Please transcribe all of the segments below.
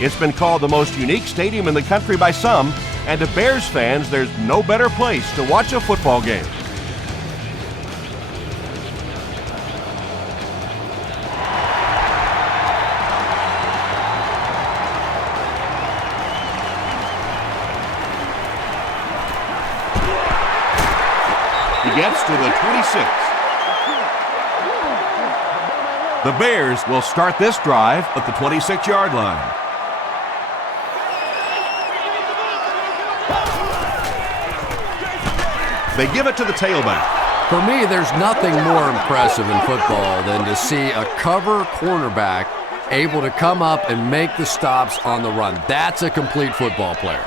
It's been called the most unique stadium in the country by some, and to Bears fans, there's no better place to watch a football game. He gets to the 26. The Bears will start this drive at the 26-yard line. They give it to the tailback. For me, there's nothing more impressive in football than to see a cover cornerback able to come up and make the stops on the run. That's a complete football player.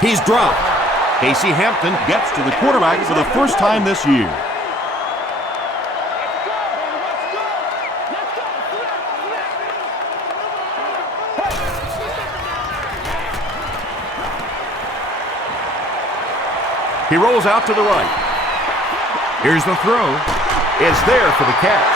He's dropped. Casey Hampton gets to the quarterback for the first time this year. He rolls out to the right. Here's the throw. It's there for the catch.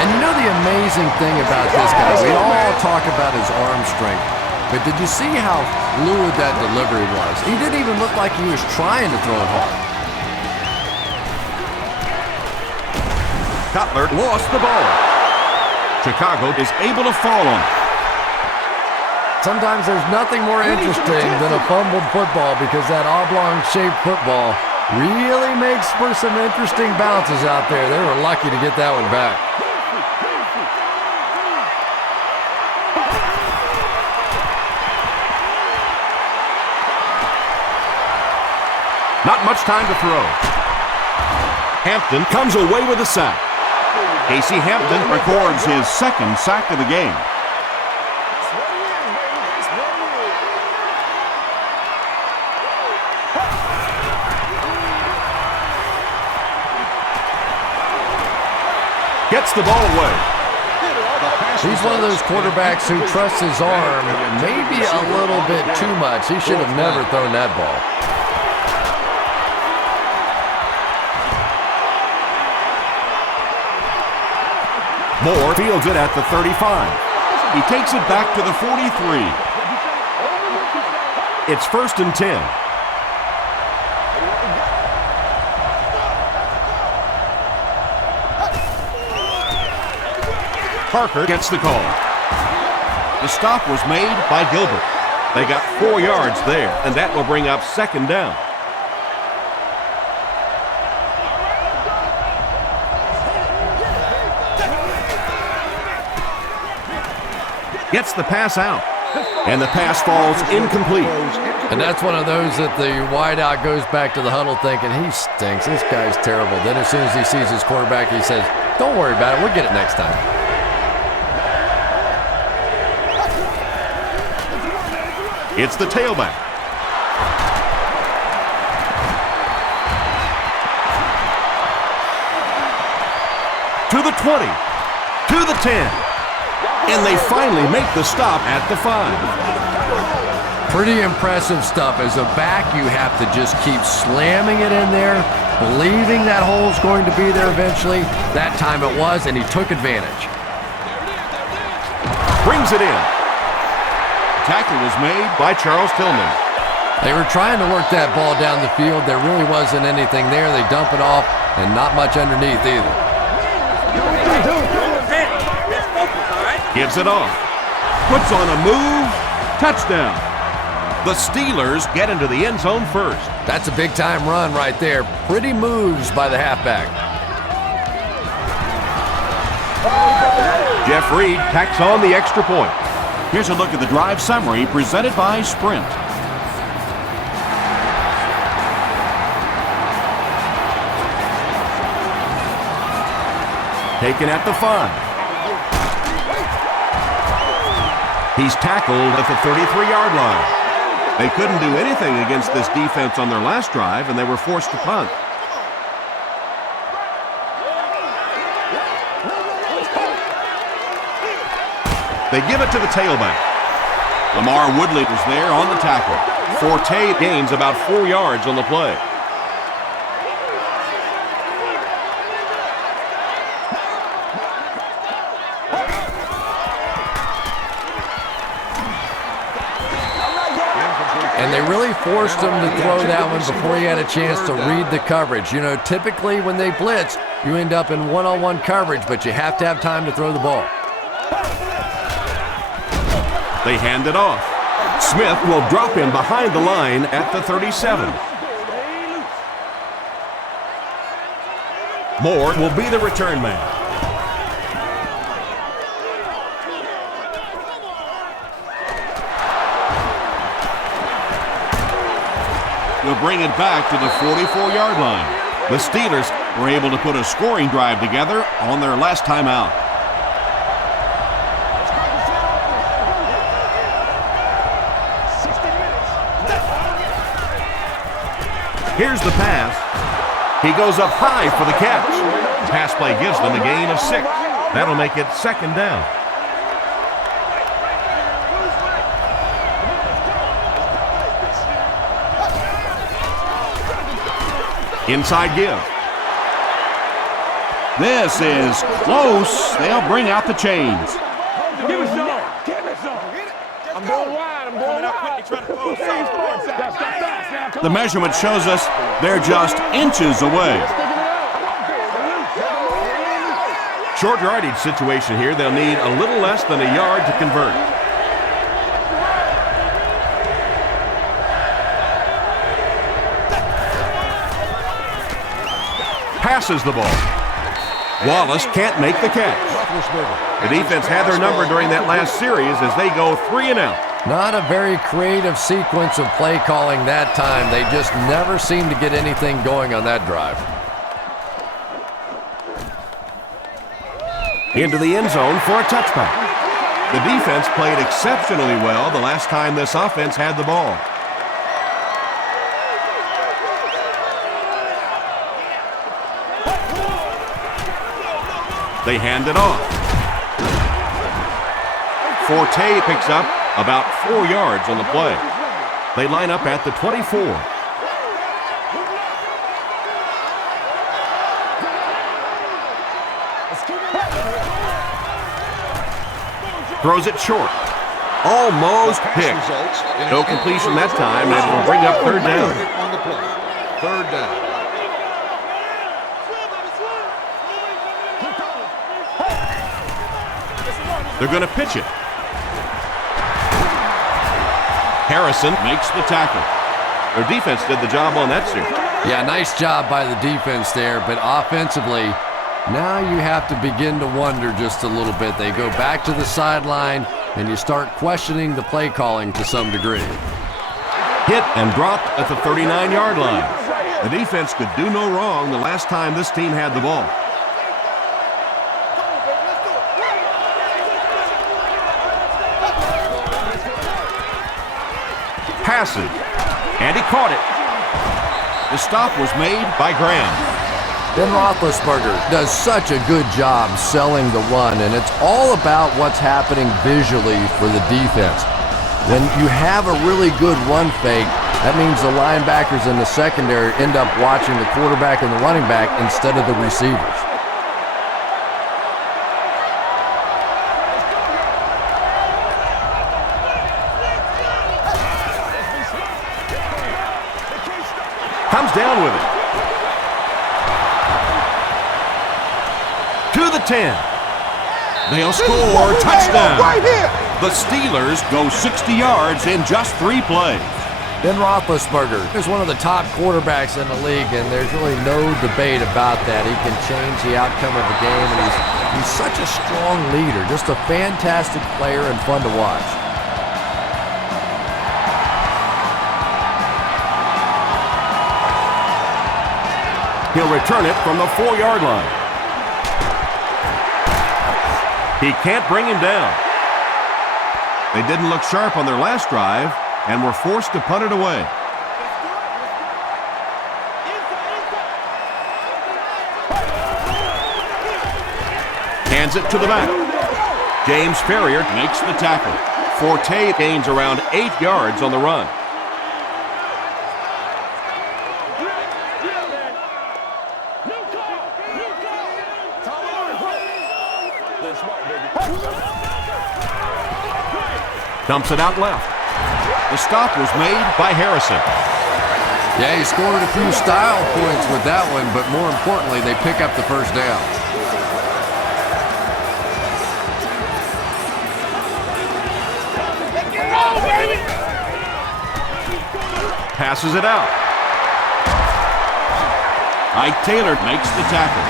And you know the amazing thing about this guy, we all talk about his arm strength, but did you see how fluid that delivery was? He didn't even look like he was trying to throw it hard. Cutler lost the ball. Chicago is able to fall on it. Sometimes there's nothing more interesting than a fumbled football because that oblong-shaped football really makes for some interesting bounces out there. They were lucky to get that one back. Not much time to throw. Hampton comes away with a sack. Casey Hampton records his second sack of the game. Gets the ball away. He's one of those quarterbacks who trusts his arm maybe a little bit too much. He should have never thrown that ball. Moore fields it at the 35. He takes it back to the 43. It's 1st and 10. Parker gets the call. The stop was made by Gilbert. They got 4 yards there, and that will bring up 2nd down. Gets the pass out, and the pass falls incomplete. And that's one of those that the wideout goes back to the huddle thinking, he stinks, this guy's terrible. Then as soon as he sees his quarterback, he says, don't worry about it, we'll get it next time. It's the tailback. To the 20, to the 10, and they finally make the stop at the 5. Pretty impressive stuff. As a back, you have to just keep slamming it in there, believing that hole's going to be there eventually. That time it was, and he took advantage. Brings it in. Tackle was made by Charles Tillman. They were trying to work that ball down the field. There really wasn't anything there. They dump it off, and not much underneath either. Gives it off. Puts on a move. Touchdown. The Steelers get into the end zone first. That's a big-time run right there. Pretty moves by the halfback. Jeff Reed tacks on the extra point. Here's a look at the drive summary presented by Sprint. Taken at the 5. He's tackled at the 33-yard line. They couldn't do anything against this defense on their last drive, and they were forced to punt. They give it to the tailback. Lamar Woodley was there on the tackle. Forte gains about 4 yards on the play. And they really forced him to throw that one before he had a chance to read the coverage. You know, typically when they blitz, you end up in one-on-one coverage, but you have to have time to throw the ball. They hand it off. Smith will drop him behind the line at the 37. Moore will be the return man. Will bring it back to the 44-yard line. The Steelers were able to put a scoring drive together on their last time out. Here's the pass. He goes up high for the catch. The pass play gives them a gain of 6. That'll make it second down. Inside give. This is close. They'll bring out the chains. Give it some. Give it some. I'm going wide. I'm going wide. The measurement shows us they're just inches away. Short yardage situation here. They'll need a little less than a yard to convert. Passes the ball. Wallace can't make the catch. The defense had their number during that last series as they go 3 and out. Not a very creative sequence of play calling that time. They just never seemed to get anything going on that drive. Into the end zone for a touchback. The defense played exceptionally well the last time this offense had the ball. They hand it off. Forte picks up about 4 yards on the play. They line up at the 24. Throws it short. Almost picked. No completion that time, and it'll bring up third down. Third down. They're going to pitch it. Harrison makes the tackle. Their defense did the job on that series. Yeah, nice job by the defense there, but offensively, now you have to begin to wonder just a little bit. They go back to the sideline, and you start questioning the play calling to some degree. Hit and dropped at the 39-yard line. The defense could do no wrong the last time this team had the ball. Passes, and he caught it. The stop was made by Graham. Ben Roethlisberger does such a good job selling the run, and it's all about what's happening visually for the defense. When you have a really good run fake, that means the linebackers in the secondary end up watching the quarterback and the running back instead of the receivers. Comes down with it. To the 10. They'll score. Touchdown. Right here. The Steelers go 60 yards in just 3 plays. Ben Roethlisberger is one of the top quarterbacks in the league, and there's really no debate about that. He can change the outcome of the game, and he's such a strong leader, just a fantastic player and fun to watch. He'll return it from the 4-yard line. He can't bring him down. They didn't look sharp on their last drive and were forced to punt it away. Hands it to the back. James Ferrier makes the tackle. Forte gains around 8 yards on the run. Dumps it out left. The stop was made by Harrison. Yeah, he scored a few style points with that one, but more importantly, they pick up the first down. Passes it out. Ike Taylor makes the tackle.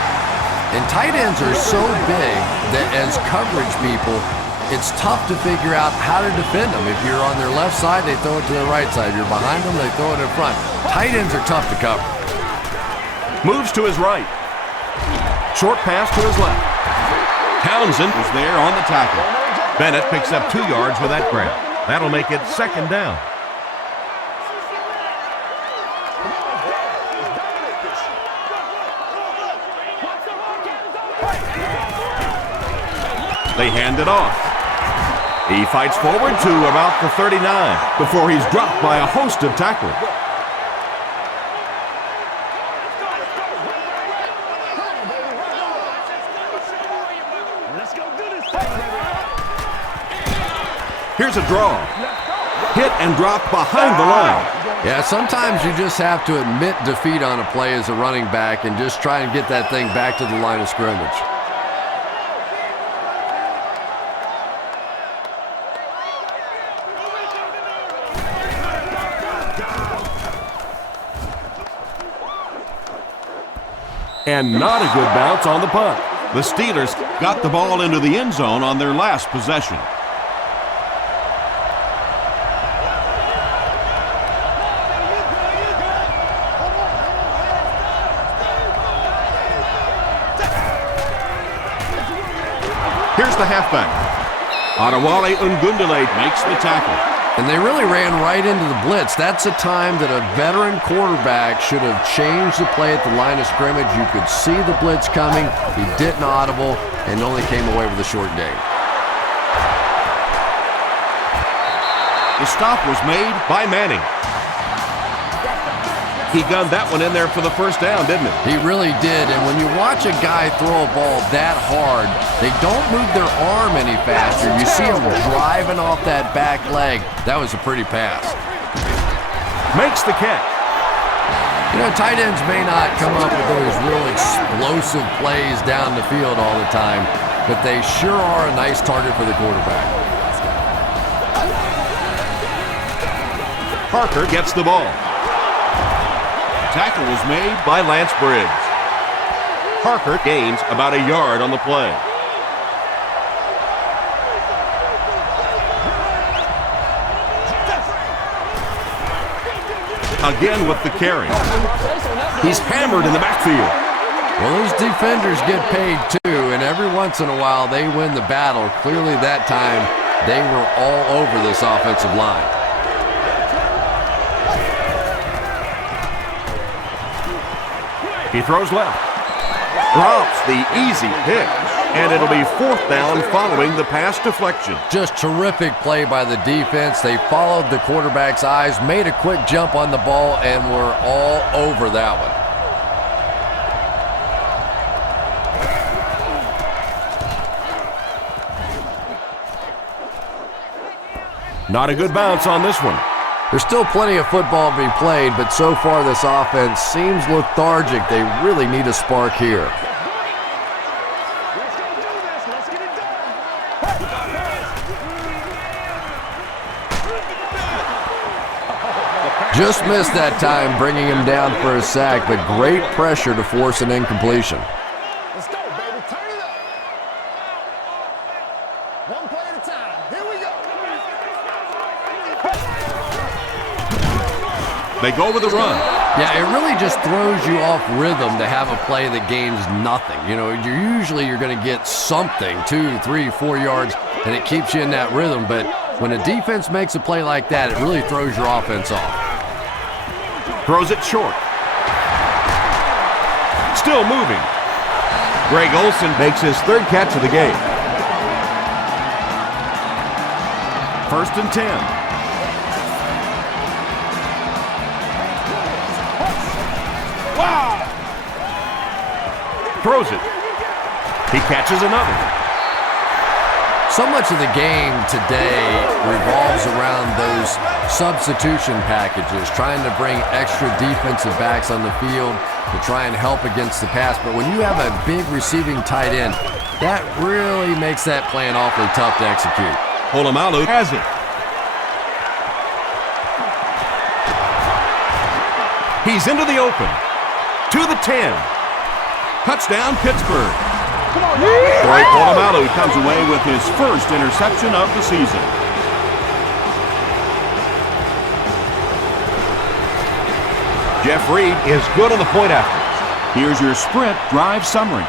And tight ends are so big that as coverage people, it's tough to figure out how to defend them. If you're on their left side, they throw it to the right side. If you're behind them, they throw it in front. Tight ends are tough to cover. Moves to his right. Short pass to his left. Townsend was there on the tackle. Bennett picks up 2 yards with that grab. That'll make it second down. They hand it off. He fights forward to about the 39 before he's dropped by a host of tacklers. Here's a draw. Hit and drop behind the line. Yeah, sometimes you just have to admit defeat on a play as a running back and just try and get that thing back to the line of scrimmage. And not a good bounce on the punt. The Steelers got the ball into the end zone on their last possession. Here's the halfback. Adewale Ungundale makes the tackle. And they really ran right into the blitz. That's a time that a veteran quarterback should have changed the play at the line of scrimmage. You could see the blitz coming. He didn't audible and only came away with a short gain. The stop was made by Manning. He gunned that one in there for the first down, didn't he? He really did, and when you watch a guy throw a ball that hard, they don't move their arm any faster. You see him driving off that back leg. That was a pretty pass. Makes the catch. You know, tight ends may not come up with those real explosive plays down the field all the time, but they sure are a nice target for the quarterback. Parker gets the ball. Tackle was made by Lance Briggs. Parker gains about a yard on the play. Again with the carry. He's hammered in the backfield. Well, those defenders get paid too, and every once in a while they win the battle. Clearly that time they were all over this offensive line. He throws left. Drops the easy pick. And it'll be fourth down following the pass deflection. Just terrific play by the defense. They followed the quarterback's eyes, made a quick jump on the ball, and were all over that one. Not a good bounce on this one. There's still plenty of football to be played, but so far this offense seems lethargic. They really need a spark here. Just missed that time, bringing him down for a sack, but great pressure to force an incompletion. Let's go, baby. Turn it up. One play at a time. Here we go. They go with the run. Yeah, it really just throws you off rhythm to have a play that gains nothing. You know, you're going to get something, 2, 3, 4 yards, and it keeps you in that rhythm. But when a defense makes a play like that, it really throws your offense off. Throws it short. Still moving. Greg Olsen makes his third catch of the game. 1st and 10. Throws it. He catches another. so much of the game today revolves around those substitution packages, trying to bring extra defensive backs on the field to try and help against the pass. But when you have a big receiving tight end, that really makes that plan awfully tough to execute. Polamalu has it. He's into the open. To the 10. Touchdown, Pittsburgh. Troy Polamalu comes away with his first interception of the season. Jeff Reed is good on the point after. Here's your sprint drive summary.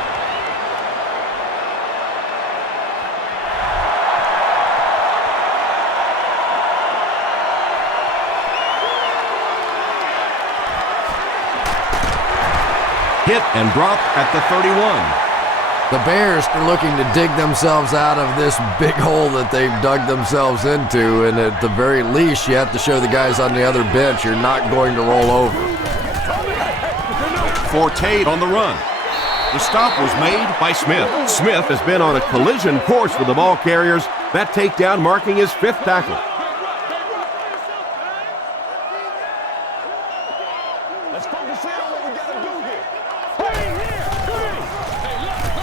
Hit and drop at the 31. The Bears are looking to dig themselves out of this big hole that they've dug themselves into, and at the very least, you have to show the guys on the other bench you're not going to roll over. Forte on the run. The stop was made by Smith. Smith has been on a collision course with the ball carriers. That takedown marking his 5th tackle.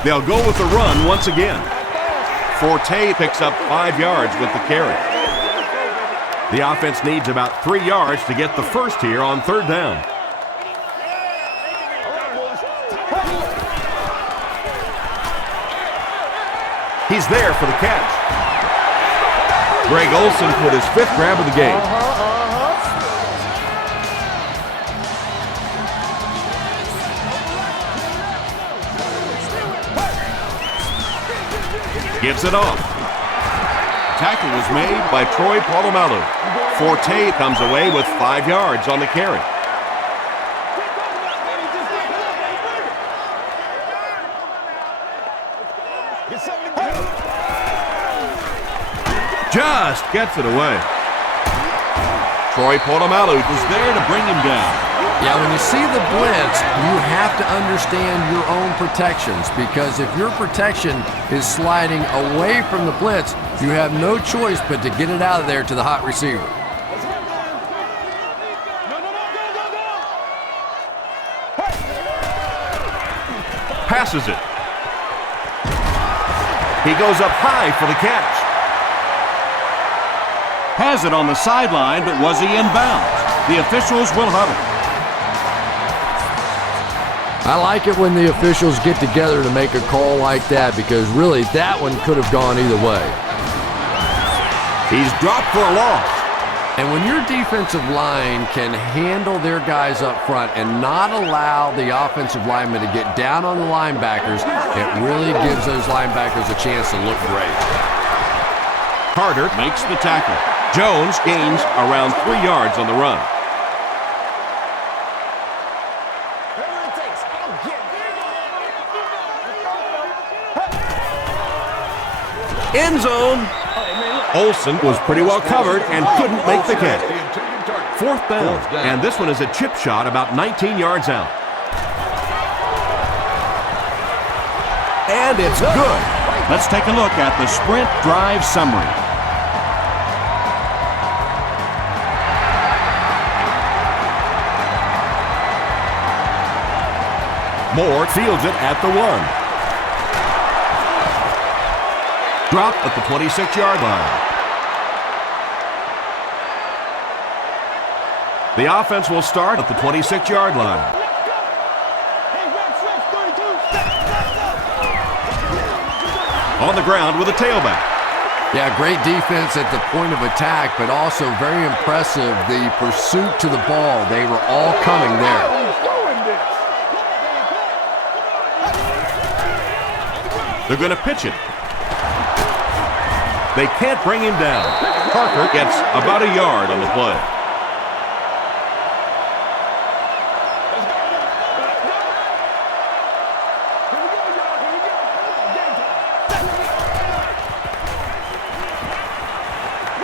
They'll go with the run once again. Forte picks up 5 yards with the carry. The offense needs about 3 yards to get the first here on 3rd down. He's there for the catch. Greg Olsen put his 5th grab of the game. Gives it off. Tackle was made by Troy Polamalu. Forte comes away with 5 yards on the carry. Just gets it away. Troy Polamalu was there to bring him down. Yeah, when you see the blitz, you have to understand your own protections, because if your protection is sliding away from the blitz, you have no choice but to get it out of there to the hot receiver. Passes it. He goes up high for the catch. Has it on the sideline, but was he in bounds? The officials will have it. I like it when the officials get together to make a call like that, because really that one could have gone either way. He's dropped for a loss. And when your defensive line can handle their guys up front and not allow the offensive linemen to get down on the linebackers, it really gives those linebackers a chance to look great. Carter makes the tackle. Jones gains around 3 yards on the run. End zone. Olsen was pretty well covered and couldn't make the catch. 4th down, and this one is a chip shot about 19 yards out. And it's good. Let's take a look at the sprint drive summary. Moore fields it at the 1. Dropped at the 26-yard line. The offense will start at the 26-yard line. On the ground with a tailback. Yeah, great defense at the point of attack, but also very impressive the pursuit to the ball. They were all coming there. They're going to pitch it. They can't bring him down. Parker gets about a yard on the play.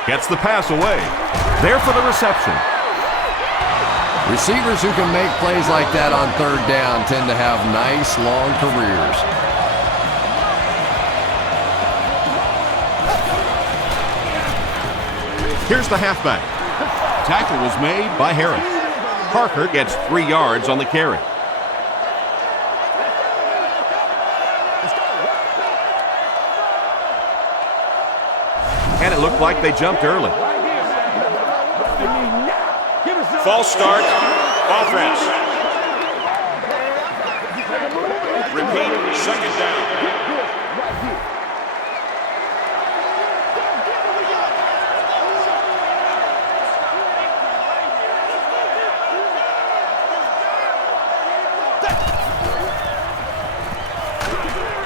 Gets the pass away. There for the reception. Receivers who can make plays like that on 3rd down tend to have nice long careers. Here's the halfback. Tackle was made by Harris. Parker gets 3 yards on the carry. And it looked like they jumped early. False start. Offense. Repeat. Second down.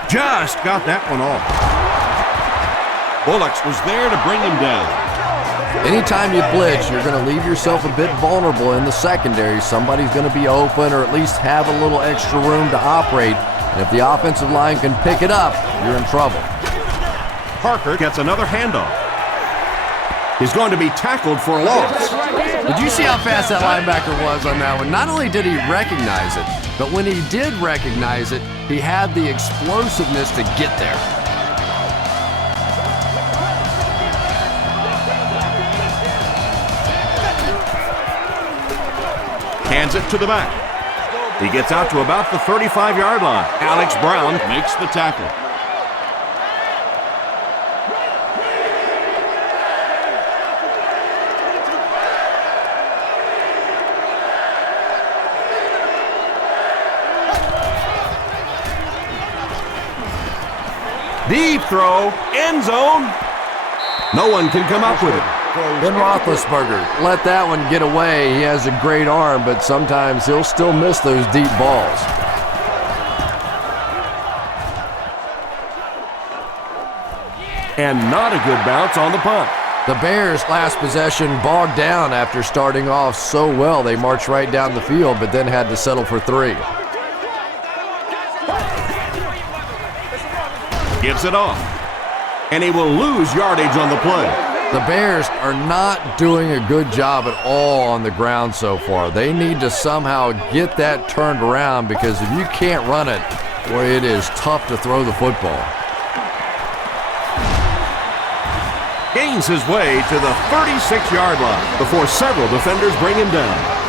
Just got that one off. Bullocks was there to bring him down. Anytime you blitz, you're going to leave yourself a bit vulnerable in the secondary. Somebody's going to be open or at least have a little extra room to operate. And if the offensive line can pick it up, you're in trouble. Parker gets another handoff. He's going to be tackled for a loss. Did you see how fast that linebacker was on that one? Not only did he recognize it, but when he did recognize it, he had the explosiveness to get there. Hands it to the back. He gets out to about the 35-yard line. Alex Brown makes the tackle. Deep throw, end zone. No one can come up with it. Ben Roethlisberger let that one get away. He has a great arm, but sometimes he'll still miss those deep balls. And not a good bounce on the punt. The Bears' last possession bogged down after starting off so well. They marched right down the field, but then had to settle for 3. Gives it off. And he will lose yardage on the play. The Bears are not doing a good job at all on the ground so far. They need to somehow get that turned around, because if you can't run it, boy, it is tough to throw the football. Gains his way to the 36-yard line before several defenders bring him down.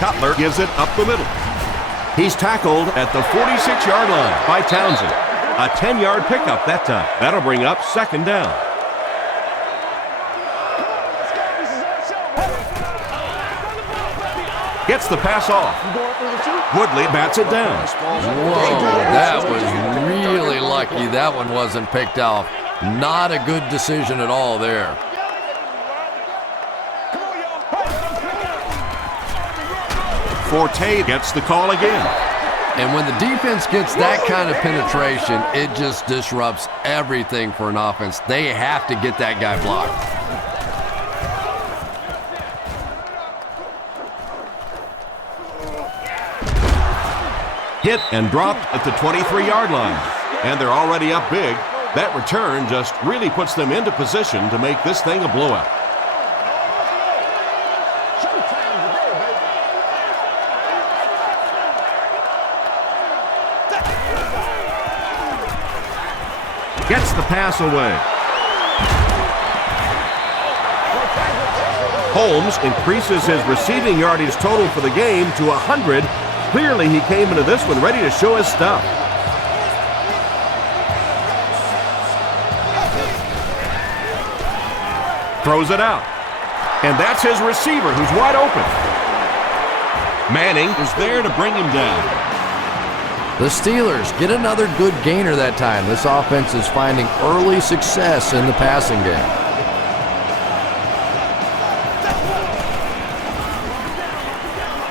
Cutler gives it up the middle. He's tackled at the 46-yard line by Townsend. A 10-yard pickup that time. That'll bring up second down. Gets the pass off. Woodley bats it down. Whoa, that was really lucky. That one wasn't picked off. Not a good decision at all there. Forte gets the call again. And when the defense gets that kind of penetration, it just disrupts everything for an offense. They have to get that guy blocked. Hit and dropped at the 23-yard line. And they're already up big. That return just really puts them into position to make this thing a blowout. Gets the pass away. Holmes increases his receiving yardage total for the game to 100. Clearly, he came into this one ready to show his stuff. Throws it out. And that's his receiver who's wide open. Manning is there to bring him down. The Steelers get another good gainer that time. This offense is finding early success in the passing game.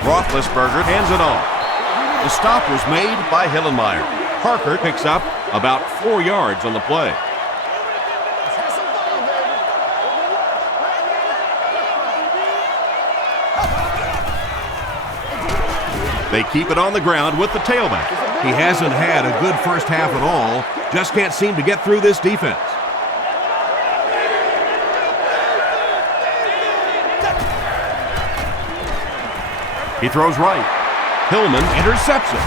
Roethlisberger hands it off. The stop was made by Hillenmeyer. Parker picks up about 4 yards on the play. They keep it on the ground with the tailback. He hasn't had a good first half at all. Just can't seem to get through this defense. He throws right. Hillman intercepts it.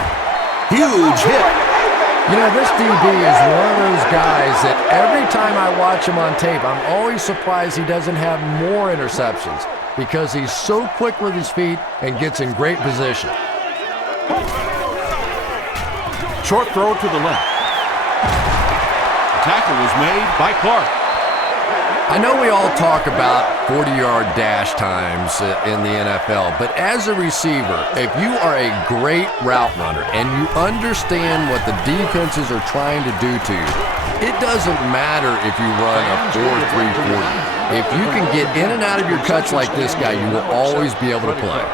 Huge hit. You know, this DB is one of those guys that every time I watch him on tape, I'm always surprised he doesn't have more interceptions because he's so quick with his feet and gets in great position. Short throw to the left. Tackle was made by Clark. I know we all talk about 40-yard dash times in the NFL, but as a receiver, if you are a great route runner and you understand what the defenses are trying to do to you, it doesn't matter if you run a 4.340. If you can get in and out of your cuts like this guy, you will always be able to play.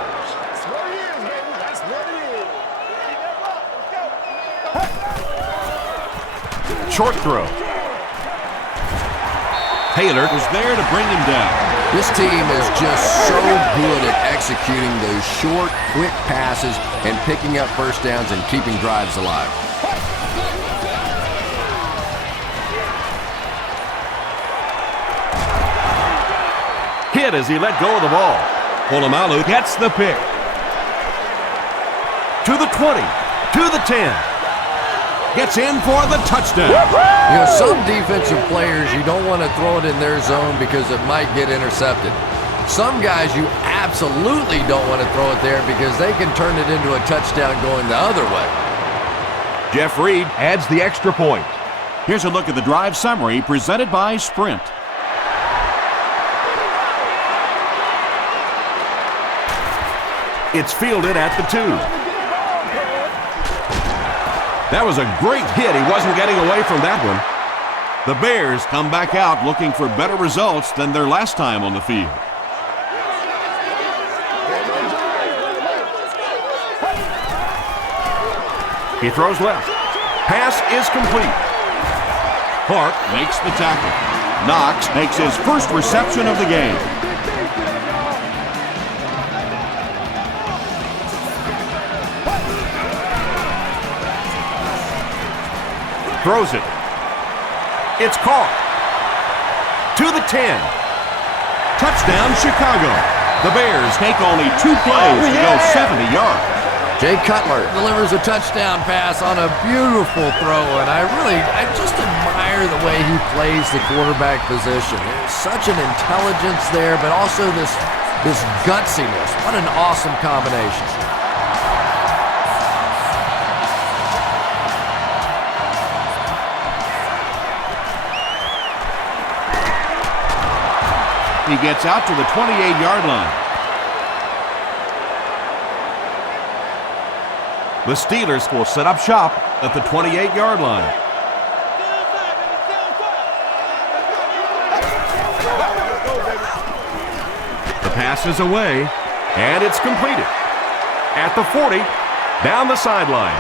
Short throw. Taylor was there to bring him down. This team is just so good at executing those short, quick passes and picking up first downs and keeping drives alive. Hit as he let go of the ball. Polamalu gets the pick. To the 20, to the 10. Gets in for the touchdown. You know, some defensive players, you don't want to throw it in their zone because it might get intercepted. Some guys, you absolutely don't want to throw it there because they can turn it into a touchdown going the other way. Jeff Reed adds the extra point. Here's a look at the drive summary presented by Sprint. It's fielded at the 2. That was a great hit. He wasn't getting away from that one. The Bears come back out looking for better results than their last time on the field. He throws left. Pass is complete. Clark makes the tackle. Knox makes his first reception of the game. Throws it. It's caught. To the 10. Touchdown, Chicago. The Bears take only 2 plays to go 70 yards. Jay Cutler delivers a touchdown pass on a beautiful throw, and I just admire the way he plays the quarterback position. There's such an intelligence there, but also this gutsiness. What an awesome combination. He gets out to the 28-yard line. The Steelers will set up shop at the 28-yard line. The pass is away, and it's completed. At the 40, down the sideline.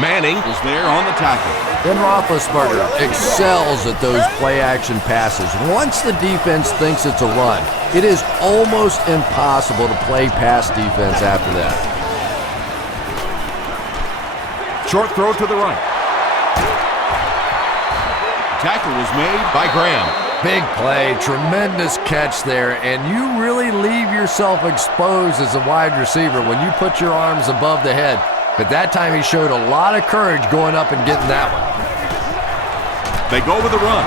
Manning is there on the tackle. Ben Roethlisberger excels at those play-action passes. Once the defense thinks it's a run, it is almost impossible to play pass defense after that. Short throw to the right. Tackle was made by Graham. Big play, tremendous catch there, and you really leave yourself exposed as a wide receiver when you put your arms above the head. But that time he showed a lot of courage going up and getting that one. They go with the run,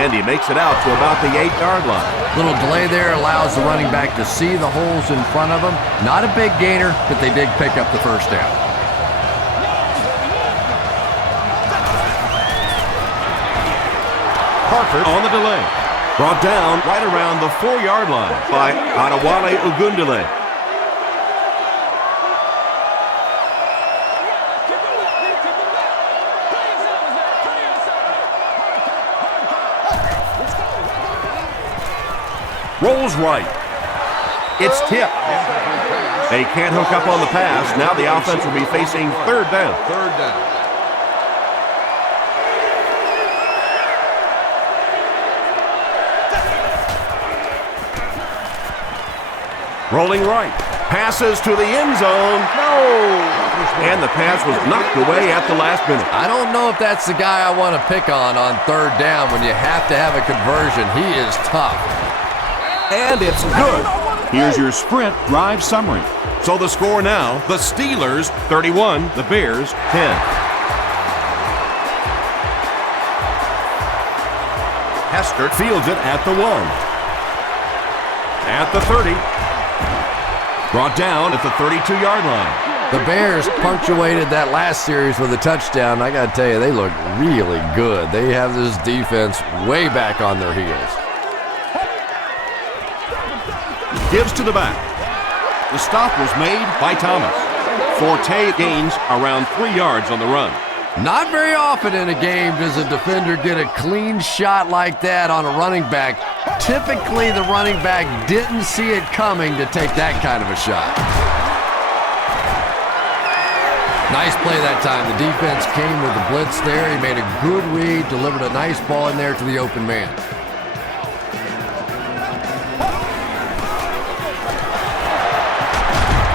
and he makes it out to about the 8-yard line. Little delay there allows the running back to see the holes in front of him. Not a big gainer, but they did pick up the first down. Parker on the delay. Brought down right around the 4-yard line by Adewale Ogundele. Rolls right. It's tipped. They can't hook up on the pass. Now the offense will be facing 3rd down. 3rd down. Rolling right. Passes to the end zone. No. And the pass was knocked away at the last minute. I don't know if that's the guy I want to pick on 3rd down when you have to have a conversion. He is tough. And it's good. Here's your Sprint drive summary. So the score now, the Steelers 31, the Bears 10. Hester fields it at the 1. At the 30. Brought down at the 32-yard line. The Bears punctuated that last series with a touchdown. I got to tell you, they look really good. They have this defense way back on their heels. Gives to the back. The stop was made by Thomas. Forte gains around 3 yards on the run. Not very often in a game does a defender get a clean shot like that on a running back. Typically, the running back didn't see it coming to take that kind of a shot. Nice play that time. The defense came with the blitz there. He made a good read, delivered a nice ball in there to the open man.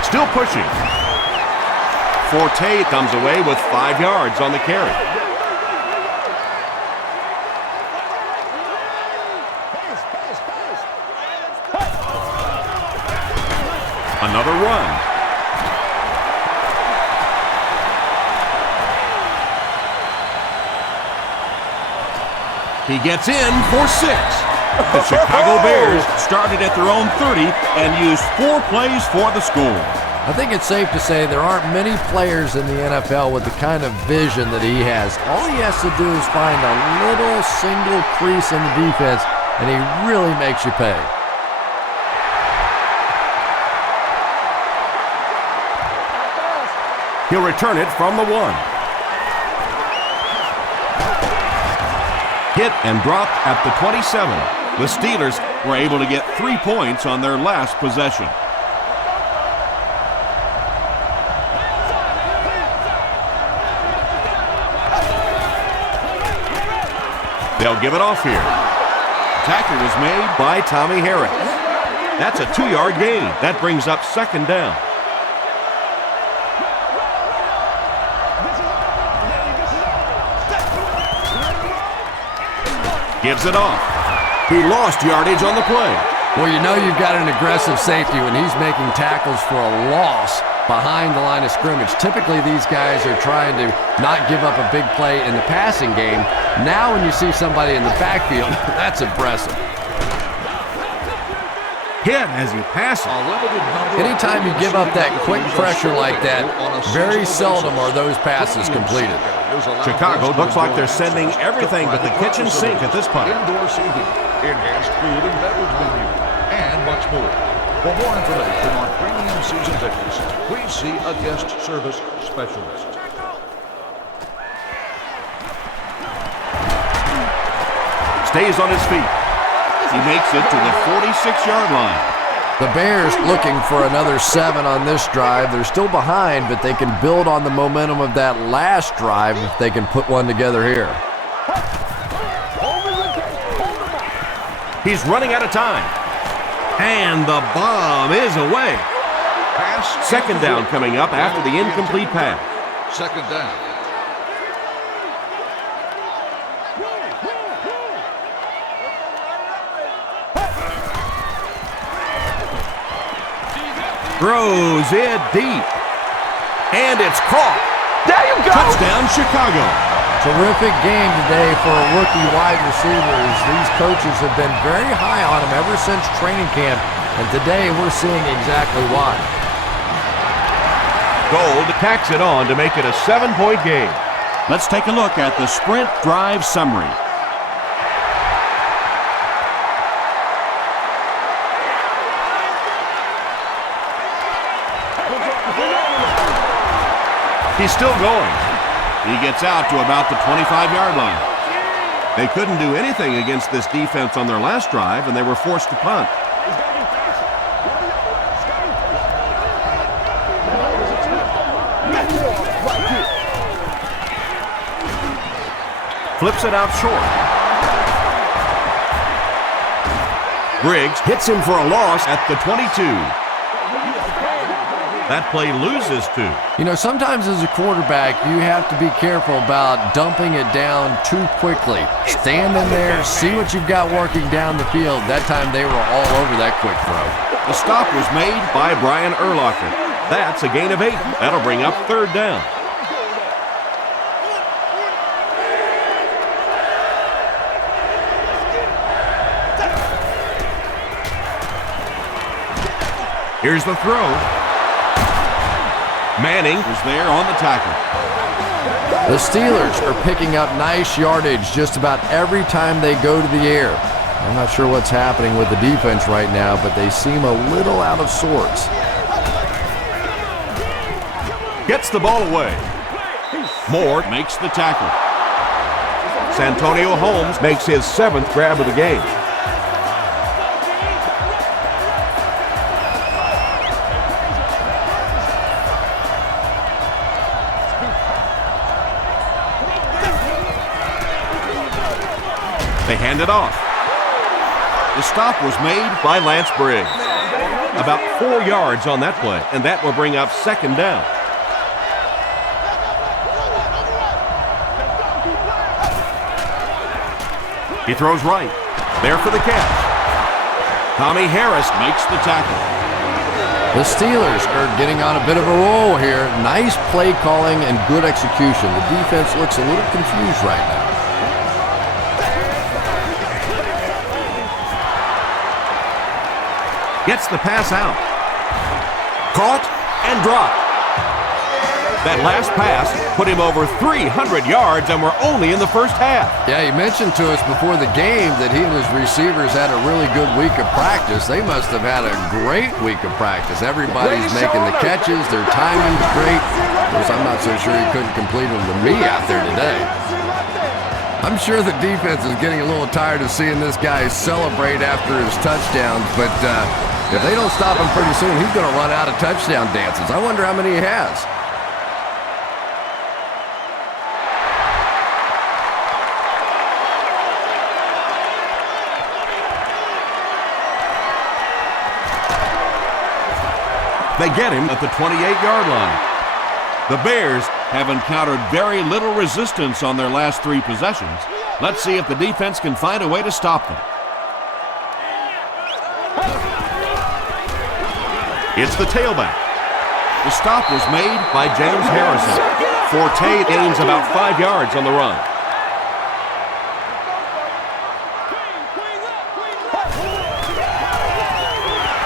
Still pushing. Forte comes away with 5 yards on the carry. Another run. He gets in for 6. The Chicago Bears started at their own 30 and used 4 plays for the score. I think it's safe to say there aren't many players in the NFL with the kind of vision that he has. All he has to do is find a little single crease in the defense, and he really makes you pay. He'll return it from the 1. Hit and dropped at the 27. The Steelers were able to get 3 points on their last possession. They'll give it off here. Tackle was made by Tommy Harris. That's a 2-yard gain. That brings up 2nd down. Gives it off. He lost yardage on the play. Well, you know you've got an aggressive safety when he's making tackles for a loss behind the line of scrimmage. Typically, these guys are trying to not give up a big play in the passing game. Now, when you see somebody in the backfield, that's impressive. Hit as he passes. Anytime you give up that quick pressure like that, very seldom are those passes completed. Chicago looks like they're sending everything but the kitchen sink at this point. Indoor seating, enhanced food and beverage menu, and much more. For more information on premium season tickets, please see a guest service specialist. Stays on his feet. He makes it to the 46-yard line. The Bears looking for another 7 on this drive. They're still behind, but they can build on the momentum of that last drive if they can put one together here. He's running out of time. And the bomb is away. Pass. 2nd down coming up after the incomplete pass. 2nd down. Throws it deep. And it's caught. There you go! Touchdown, Chicago. Terrific game today for rookie wide receivers. These coaches have been very high on him ever since training camp, and today we're seeing exactly why. Gold tacks it on to make it a 7-point game. Let's take a look at the sprint drive summary. He's still going. He gets out to about the 25-yard line. They couldn't do anything against this defense on their last drive, and they were forced to punt. Flips it out short. Briggs hits him for a loss at the 22. That play loses 2. You know, sometimes as a quarterback, you have to be careful about dumping it down too quickly. Stand in there, see what you've got working down the field. That time they were all over that quick throw. The stop was made by Brian Urlacher. That's a gain of 8. That'll bring up 3rd down. Here's the throw. Manning is there on the tackle. The Steelers are picking up nice yardage just about every time they go to the air. I'm not sure what's happening with the defense right now, but they seem a little out of sorts. Gets the ball away. Moore makes the tackle. Santonio Holmes makes his 7th grab of the game. They hand it off. The stop was made by Lance Briggs. About 4 yards on that play, and that will bring up 2nd down. He throws right. There for the catch. Tommy Harris makes the tackle. The Steelers are getting on a bit of a roll here. Nice play calling and good execution. The defense looks a little confused right now. Gets the pass out. Caught and dropped. That last pass put him over 300 yards, and we're only in the first half. Yeah, he mentioned to us before the game that he and his receivers had a really good week of practice. They must have had a great week of practice. Everybody's making the catches. Their timing's great. Of course, I'm not so sure he couldn't complete them to me out there today. I'm sure the defense is getting a little tired of seeing this guy celebrate after his touchdowns, but if they don't stop him pretty soon, he's going to run out of touchdown dances. I wonder how many he has. They get him at the 28-yard line. The Bears have encountered very little resistance on their last 3 possessions. Let's see if the defense can find a way to stop them. It's the tailback. The stop was made by James Harrison. Forte gains about 5 yards on the run.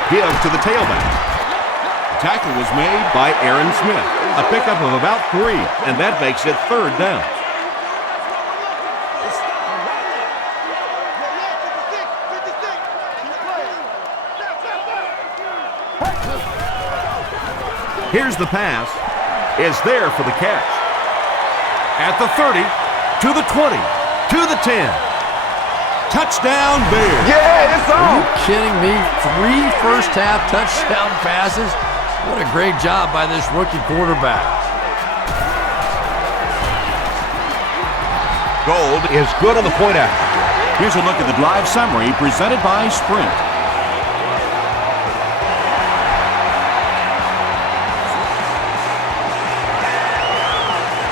Give to the tailback. Tackle was made by Aaron Smith. A pickup of about 3, and that makes it 3rd down. Here's the pass. It's there for the catch. At the 30, to the 20, to the 10. Touchdown, Bears. Yeah, it's on. Are you kidding me? 3 first-half touchdown passes? What a great job by this rookie quarterback. Gold is good on the point after. Here's a look at the drive summary presented by Sprint.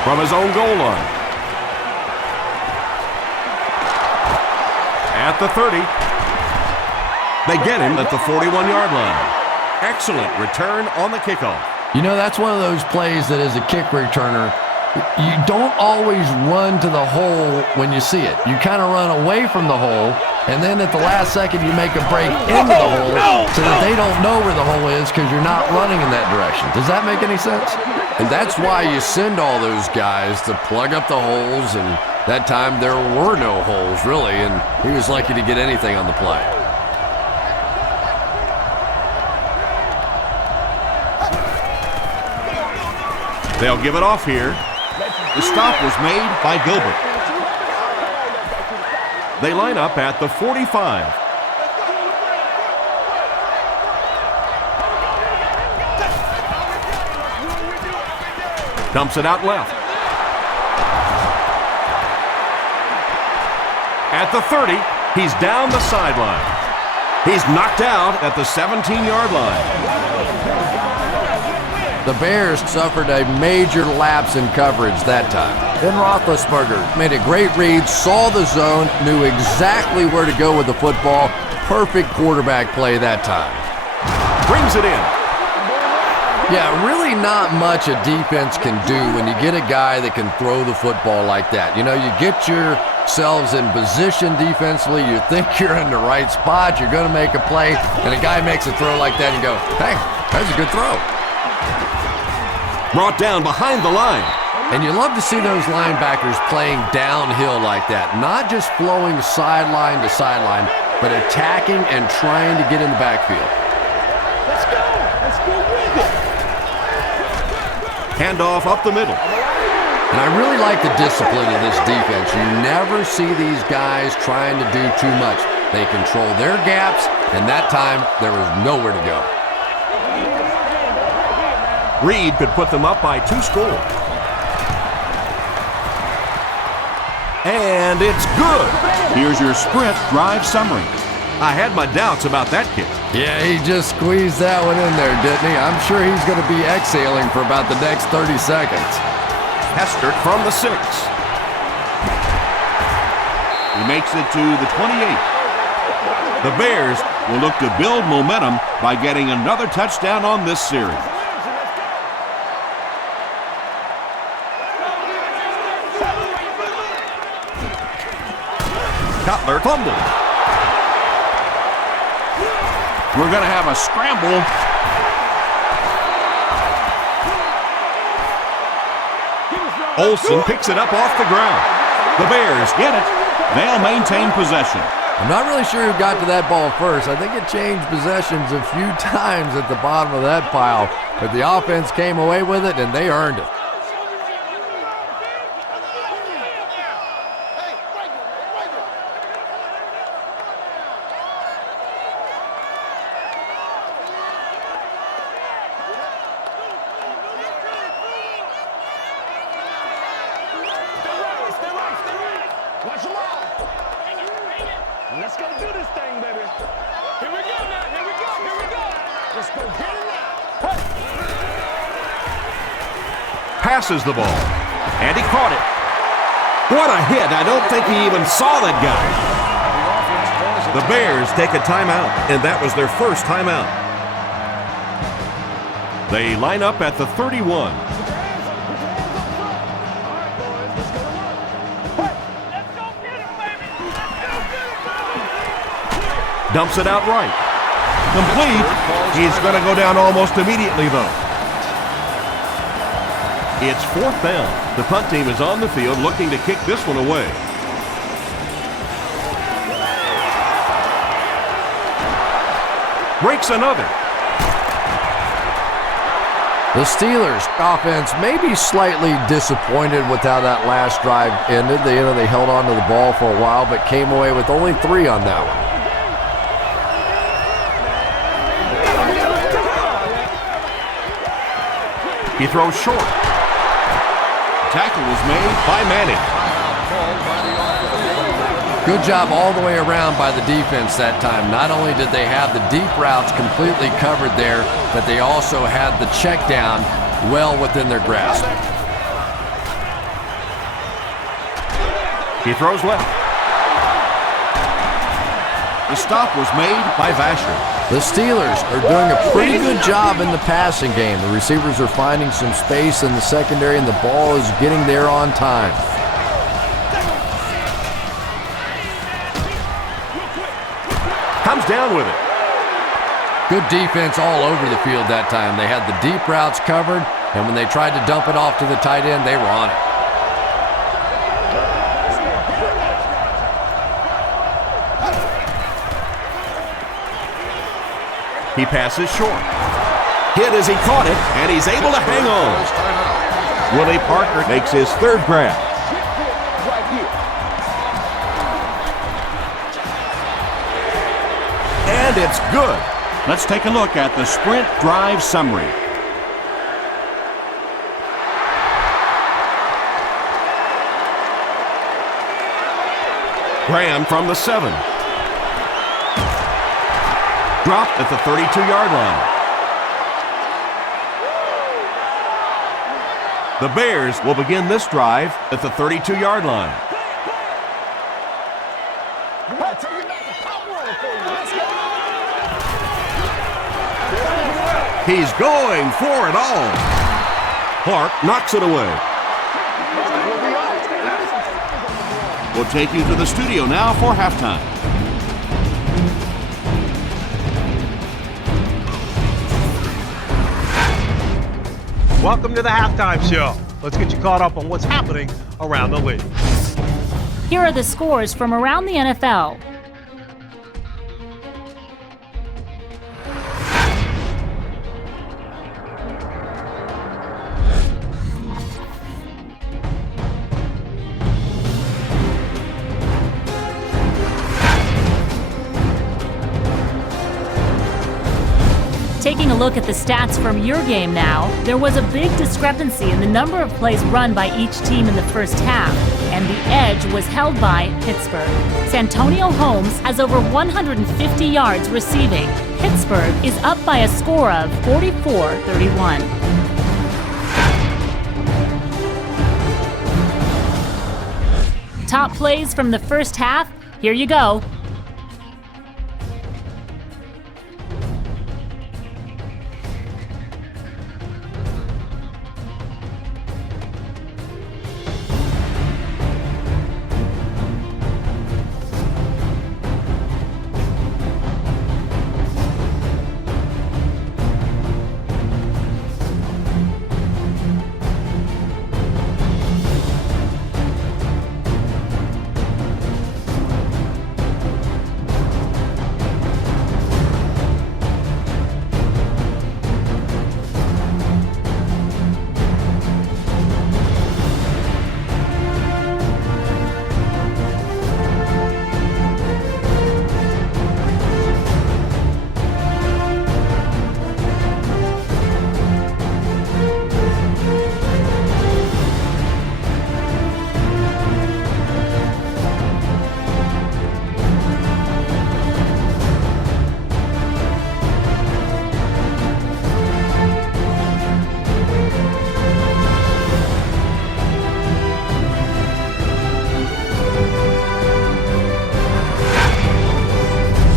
From his own goal line. At the 30. They get him at the 41-yard line. Excellent return on the kickoff. You know, that's one of those plays that as a kick returner, you don't always run to the hole when you see it. You kind of run away from the hole, and then at the last second you make a break into the hole so that they don't know where the hole is because you're not running in that direction. Does that make any sense? And that's why you send all those guys to plug up the holes, and that time there were no holes, really, and he was lucky to get anything on the play. They'll give it off here. The stop was made by Gilbert. They line up at the 45. Dumps it out left. At the 30, he's down the sideline. He's knocked out at the 17-yard line. The Bears suffered a major lapse in coverage that time. Ben Roethlisberger made a great read, saw the zone, knew exactly where to go with the football. Perfect quarterback play that time. Brings it in. Yeah, really not much a defense can do when you get a guy that can throw the football like that. You know, you get yourselves in position defensively, you think you're in the right spot, you're going to make a play, and a guy makes a throw like that and you go, hey, That's a good throw. Brought down behind the line. And you love to see those linebackers playing downhill like that, not just flowing sideline to sideline, but attacking and trying to get in the backfield. Let's go. Let's go with it. Handoff up the middle. And I really like the discipline of this defense. You never see these guys trying to do too much. They control their gaps, and that time there was nowhere to go. Reed could put them up by 2 scores. And it's good. Here's your sprint drive summary. I had my doubts about that kick. Yeah, he just squeezed that one in there, didn't he? I'm sure he's going to be exhaling for about the next 30 seconds. Hestert from the 6. He makes it to the 28. The Bears will look to build momentum by getting another touchdown on this series. Cutler fumbled. We're going to have a scramble. Olsen picks it up off the ground. The Bears get it. They'll maintain possession. I'm not really sure who got to that ball first. I think it changed possessions a few times at the bottom of that pile, but the offense came away with it, and they earned it. Watch them all. Let's go do this thing, baby. Here we go now. Here we go. Here we go. Let's go get it now. Hey. Passes the ball. And he caught it. What a hit. I don't think he even saw that guy. The Bears take a timeout, and that was their first timeout. They line up at the 31. Dumps it out right. Complete. He's going to go down almost immediately, though. It's 4th down. The punt team is on the field looking to kick this one away. Breaks another. The Steelers offense may be slightly disappointed with how that last drive ended. They held on to the ball for a while, but came away with only 3 on that one. He throws short. Tackle was made by Manning. Good job all the way around by the defense that time. Not only did they have the deep routes completely covered there, but they also had the check down well within their grasp. He throws left. The stop was made by Vasher. The Steelers are doing a pretty good job in the passing game. The receivers are finding some space in the secondary, and the ball is getting there on time. Comes down with it. Good defense all over the field that time. They had the deep routes covered, and when they tried to dump it off to the tight end, they were on it. He passes short. Hit as he caught it, and he's able to hang on. Willie Parker makes his 3rd grab. And it's good. Let's take a look at the sprint drive summary. Graham from the 7. Dropped at the 32-yard line. The Bears will begin this drive at the 32-yard line. He's going for it all. Clark knocks it away. We'll take you to the studio now for halftime. Welcome to the halftime show. Let's get you caught up on what's happening around the league. Here are the scores from around the NFL. Taking a look at the stats from your game now, there was a big discrepancy in the number of plays run by each team in the first half, and the edge was held by Pittsburgh. Santonio Holmes has over 150 yards receiving. Pittsburgh is up by a score of 44-31. Top plays from the first half, here you go.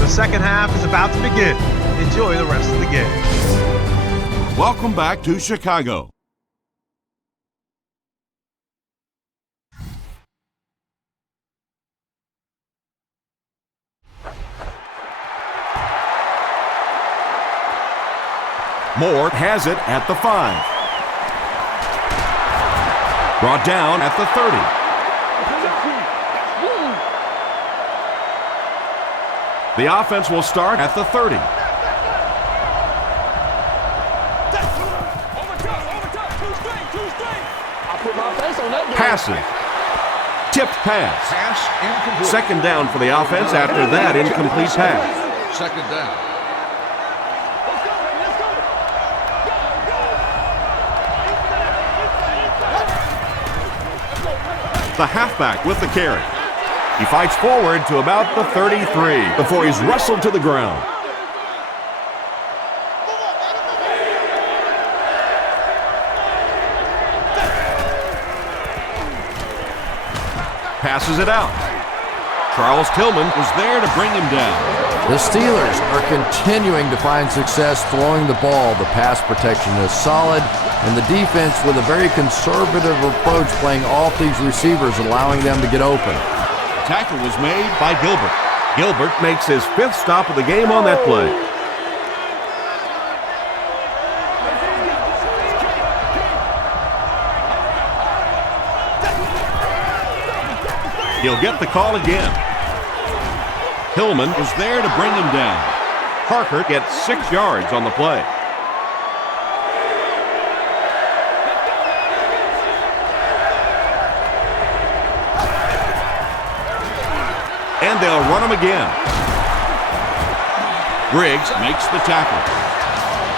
Second half is about to begin. Enjoy the rest of the game. Welcome back to Chicago. Moore has it at the 5. Brought down at the 30. The offense will start at the 30. Passes. Tipped pass. Second down for the offense after that incomplete pass. Second down. The halfback with the carry. He fights forward to about the 33 before he's wrestled to the ground. Passes it out. Charles Tillman was there to bring him down. The Steelers are continuing to find success throwing the ball. The pass protection is solid, and the defense with a very conservative approach playing off these receivers, allowing them to get open. Tackle was made by Gilbert. Gilbert makes his 5th stop of the game on that play. He'll get the call again. Hillman was there to bring him down. Parker gets 6 yards on the play. And they'll run him again. Briggs makes the tackle.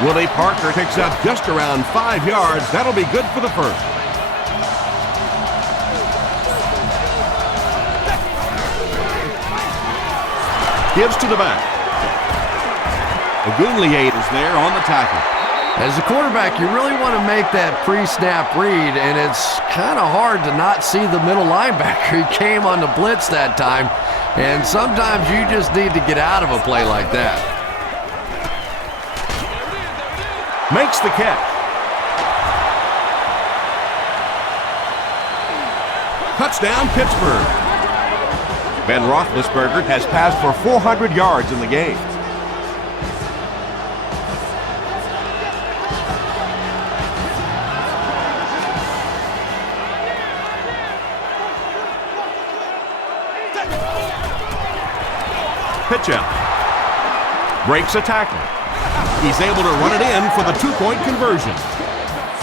Willie Parker picks up just around 5 yards. That'll be good for the first. Gives to the back. Ogunleye is there on the tackle. As a quarterback, you really want to make that pre-snap read, and it's kind of hard to not see the middle linebacker. He came on the blitz that time, and sometimes you just need to get out of a play like that. Makes the catch. Touchdown, Pittsburgh. Ben Roethlisberger has passed for 400 yards in the game. Pitch out. Breaks a tackle. He's able to run it in for the 2-point conversion.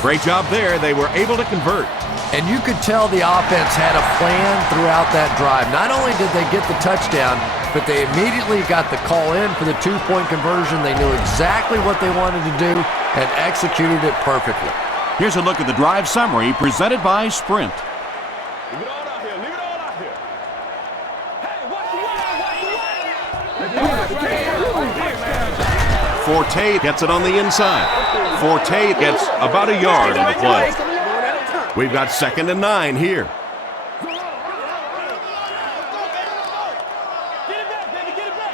Great job there. They were able to convert. And you could tell the offense had a plan throughout that drive. Not only did they get the touchdown, but they immediately got the call in for the 2-point conversion. They knew exactly what they wanted to do and executed it perfectly. Here's a look at the drive summary presented by Sprint. Leave it all out here. Leave it all out here. Hey, watch the Forte gets it on the inside. Forte gets about a yard on the play. We've got 2nd and 9 here. Get it back, baby. Get it back.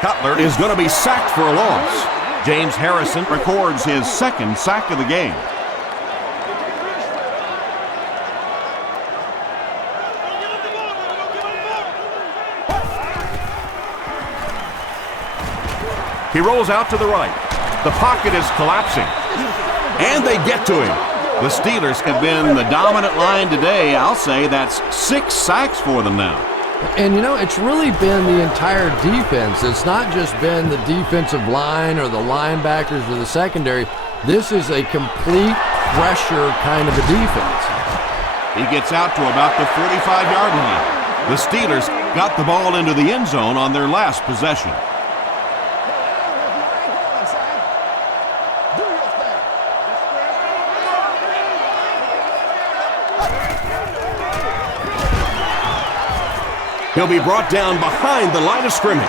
Cutler is going to be sacked for a loss. James Harrison records his 2nd sack of the game. He rolls out to the right. The pocket is collapsing. And they get to him. The Steelers have been the dominant line today. I'll say that's 6 sacks for them now. And, you know, it's really been the entire defense. It's not just been the defensive line or the linebackers or the secondary. This is a complete pressure kind of a defense. He gets out to about the 45-yard line. The Steelers got the ball into the end zone on their last possession. He'll be brought down behind the line of scrimmage.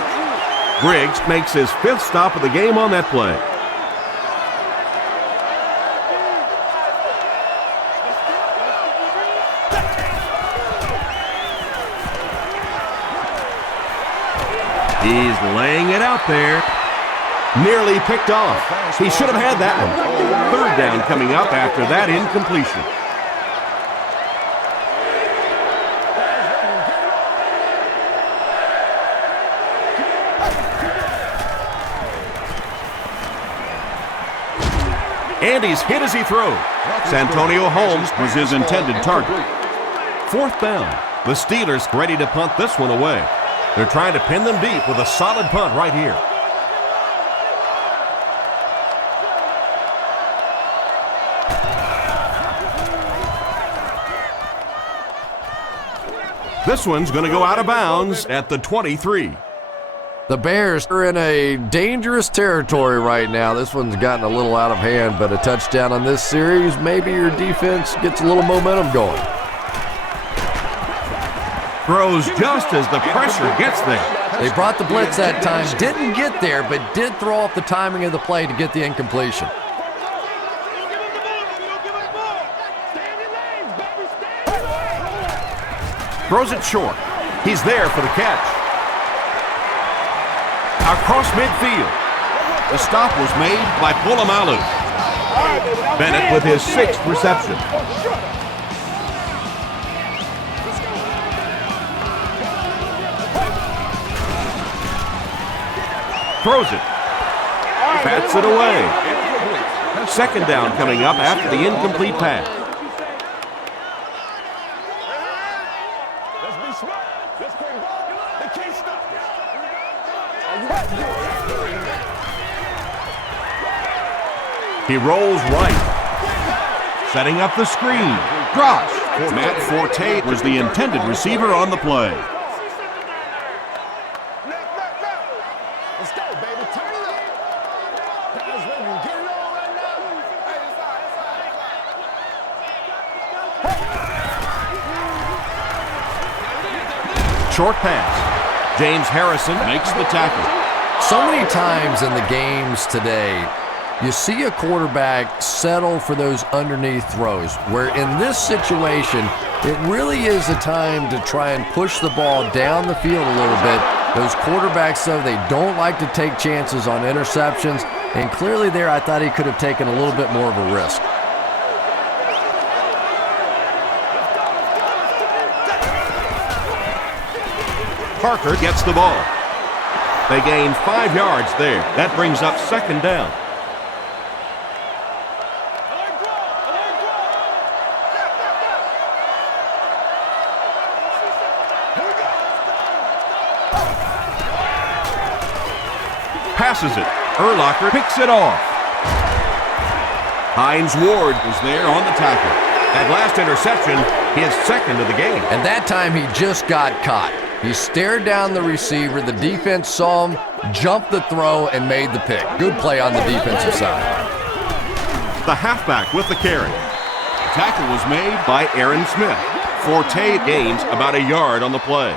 Briggs makes his 5th stop of the game on that play. He's laying it out there. Nearly picked off. He should have had that one. 3rd down coming up after that incompletion. And he's hit as he throws. Santonio Holmes was his intended target. 4th down. The Steelers ready to punt this one away. They're trying to pin them deep with a solid punt right here. This one's going to go out of bounds at the 23. The Bears are in a dangerous territory right now. This one's gotten a little out of hand, but a touchdown on this series, maybe your defense gets a little momentum going. Throws just as the pressure gets there. They brought the blitz that time, didn't get there, but did throw off the timing of the play to get the incompletion. Throws it short. He's there for the catch. Across midfield. The stop was made by Polamalu. Bennett with his 6th reception. Throws it. Bats it away. 2nd down coming up after the incomplete pass. Let's be smart. Let's play ball. They can't stop us. He rolls right. Setting up the screen. Drops. Matt Forte was the intended receiver on the play. Let's go, baby. Turn it up. Guys, when you get it on right now. Short pass. James Harrison makes the tackle. So many times in the games today, you see a quarterback settle for those underneath throws, where in this situation, it really is a time to try and push the ball down the field a little bit. Those quarterbacks, though, they don't like to take chances on interceptions, and clearly there I thought he could have taken a little bit more of a risk. Parker gets the ball. They gain 5 yards there. That brings up 2nd down. passes it. Urlacher picks it off. Hines Ward was there on the tackle. That last interception, his second of the game. And that time he just got caught. He stared down the receiver, the defense saw him, jumped the throw, and made the pick. Good play on the defensive side. The halfback with the carry. The tackle was made by Aaron Smith. Forte gains about a yard on the play.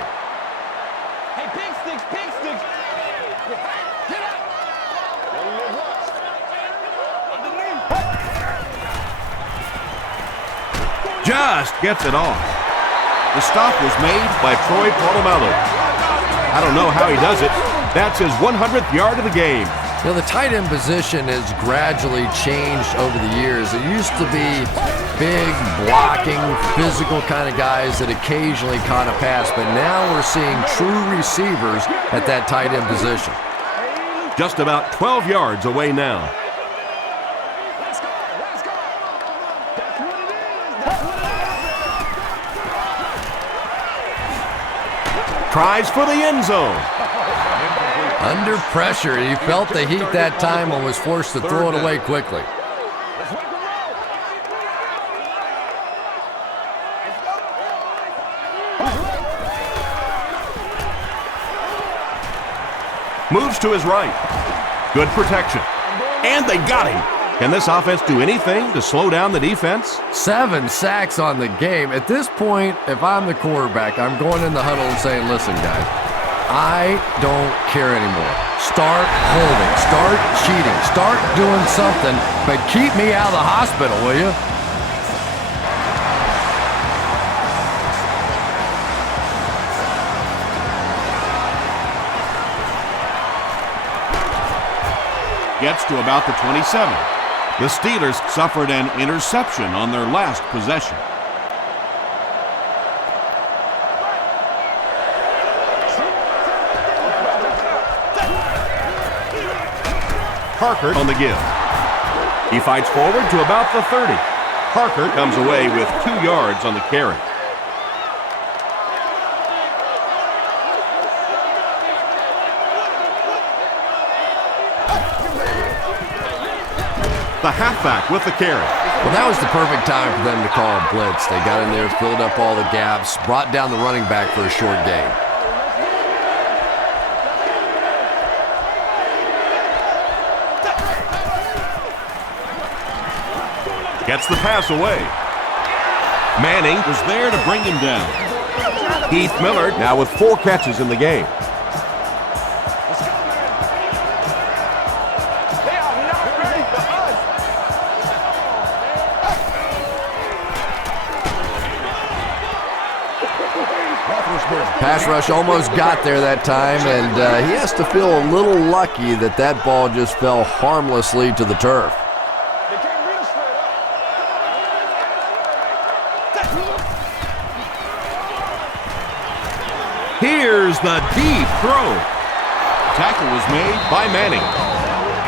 Hey, pig sticks, pig sticks. Get up. Just gets it off. The stop was made by Troy Polamalu. I don't know how he does it. That's his 100th yard of the game. You know, the tight end position has gradually changed over the years. It used to be big, blocking, physical kind of guys that occasionally caught a pass, but now we're seeing true receivers at that tight end position. Just about 12 yards away now. Let's go. Let's go. That's what it is. That's what it is. Tries for the end zone. Under pressure, he felt the heat that time and was forced to throw it away quickly. Let's work the road. Moves to his right. Good protection. And they got him. Can this offense do anything to slow down the defense? 7 sacks on the game. At this point, if I'm the quarterback, I'm going in the huddle and saying, listen, guys, I don't care anymore. Start holding, start cheating, start doing something, but keep me out of the hospital, will you? Gets to about the 27. The Steelers suffered an interception on their last possession. Parker on the give. He fights forward to about the 30. Parker comes away with 2 yards on the carry. The halfback with the carry. Well, that was the perfect time for them to call a blitz. They got in there, filled up all the gaps, brought down the running back for a short gain. Gets the pass away. Manning was there to bring him down. Heath Miller now with 4 catches in the game. They are not ready for us. Pass rush almost got there that time, and he has to feel a little lucky that that ball just fell harmlessly to the turf. They can't read us straight up. Here's the deep throw. Tackle was made by Manning.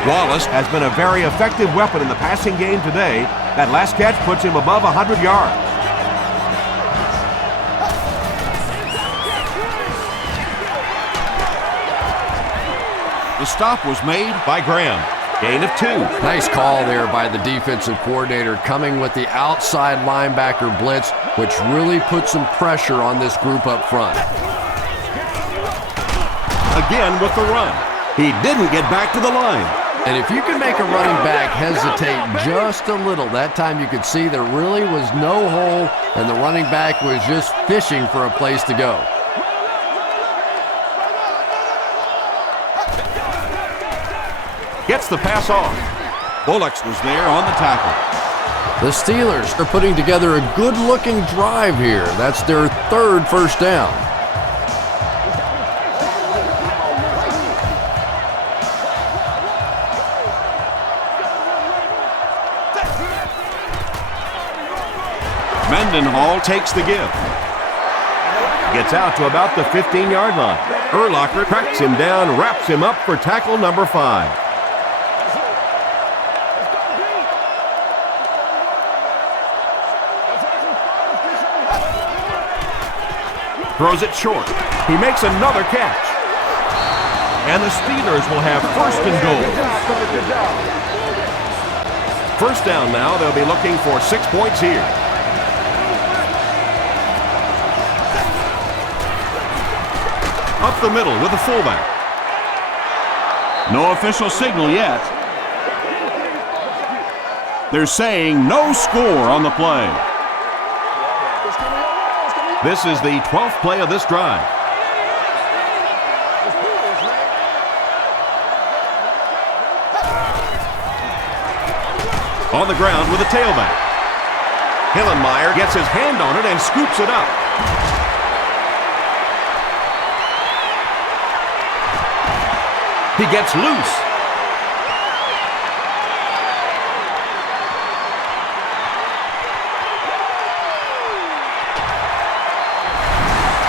Wallace has been a very effective weapon in the passing game today. That last catch puts him above 100 yards. The stop was made by Graham. Gain of 2. Nice call there by the defensive coordinator, coming with the outside linebacker blitz, which really put some pressure on this group up front. Again with the run. He didn't get back to the line. And if you can make a running back hesitate just a little, that time you could see there really was no hole, and the running back was just fishing for a place to go. Gets the pass off. Bullocks was there on the tackle. The Steelers are putting together a good-looking drive here. That's their 3rd first down. Mendenhall takes the give. Gets out to about the 15-yard line. Urlacher tracks him down, wraps him up for tackle number 5. Throws it short. He makes another catch. and the Steelers will have first and goal. First down now. They'll be looking for 6 points here. Up the middle with the fullback. No official signal yet. They're saying no score on the play. This is the 12th play of this drive. On the ground with a tailback. Hillenmeyer gets his hand on it and scoops it up. He gets loose.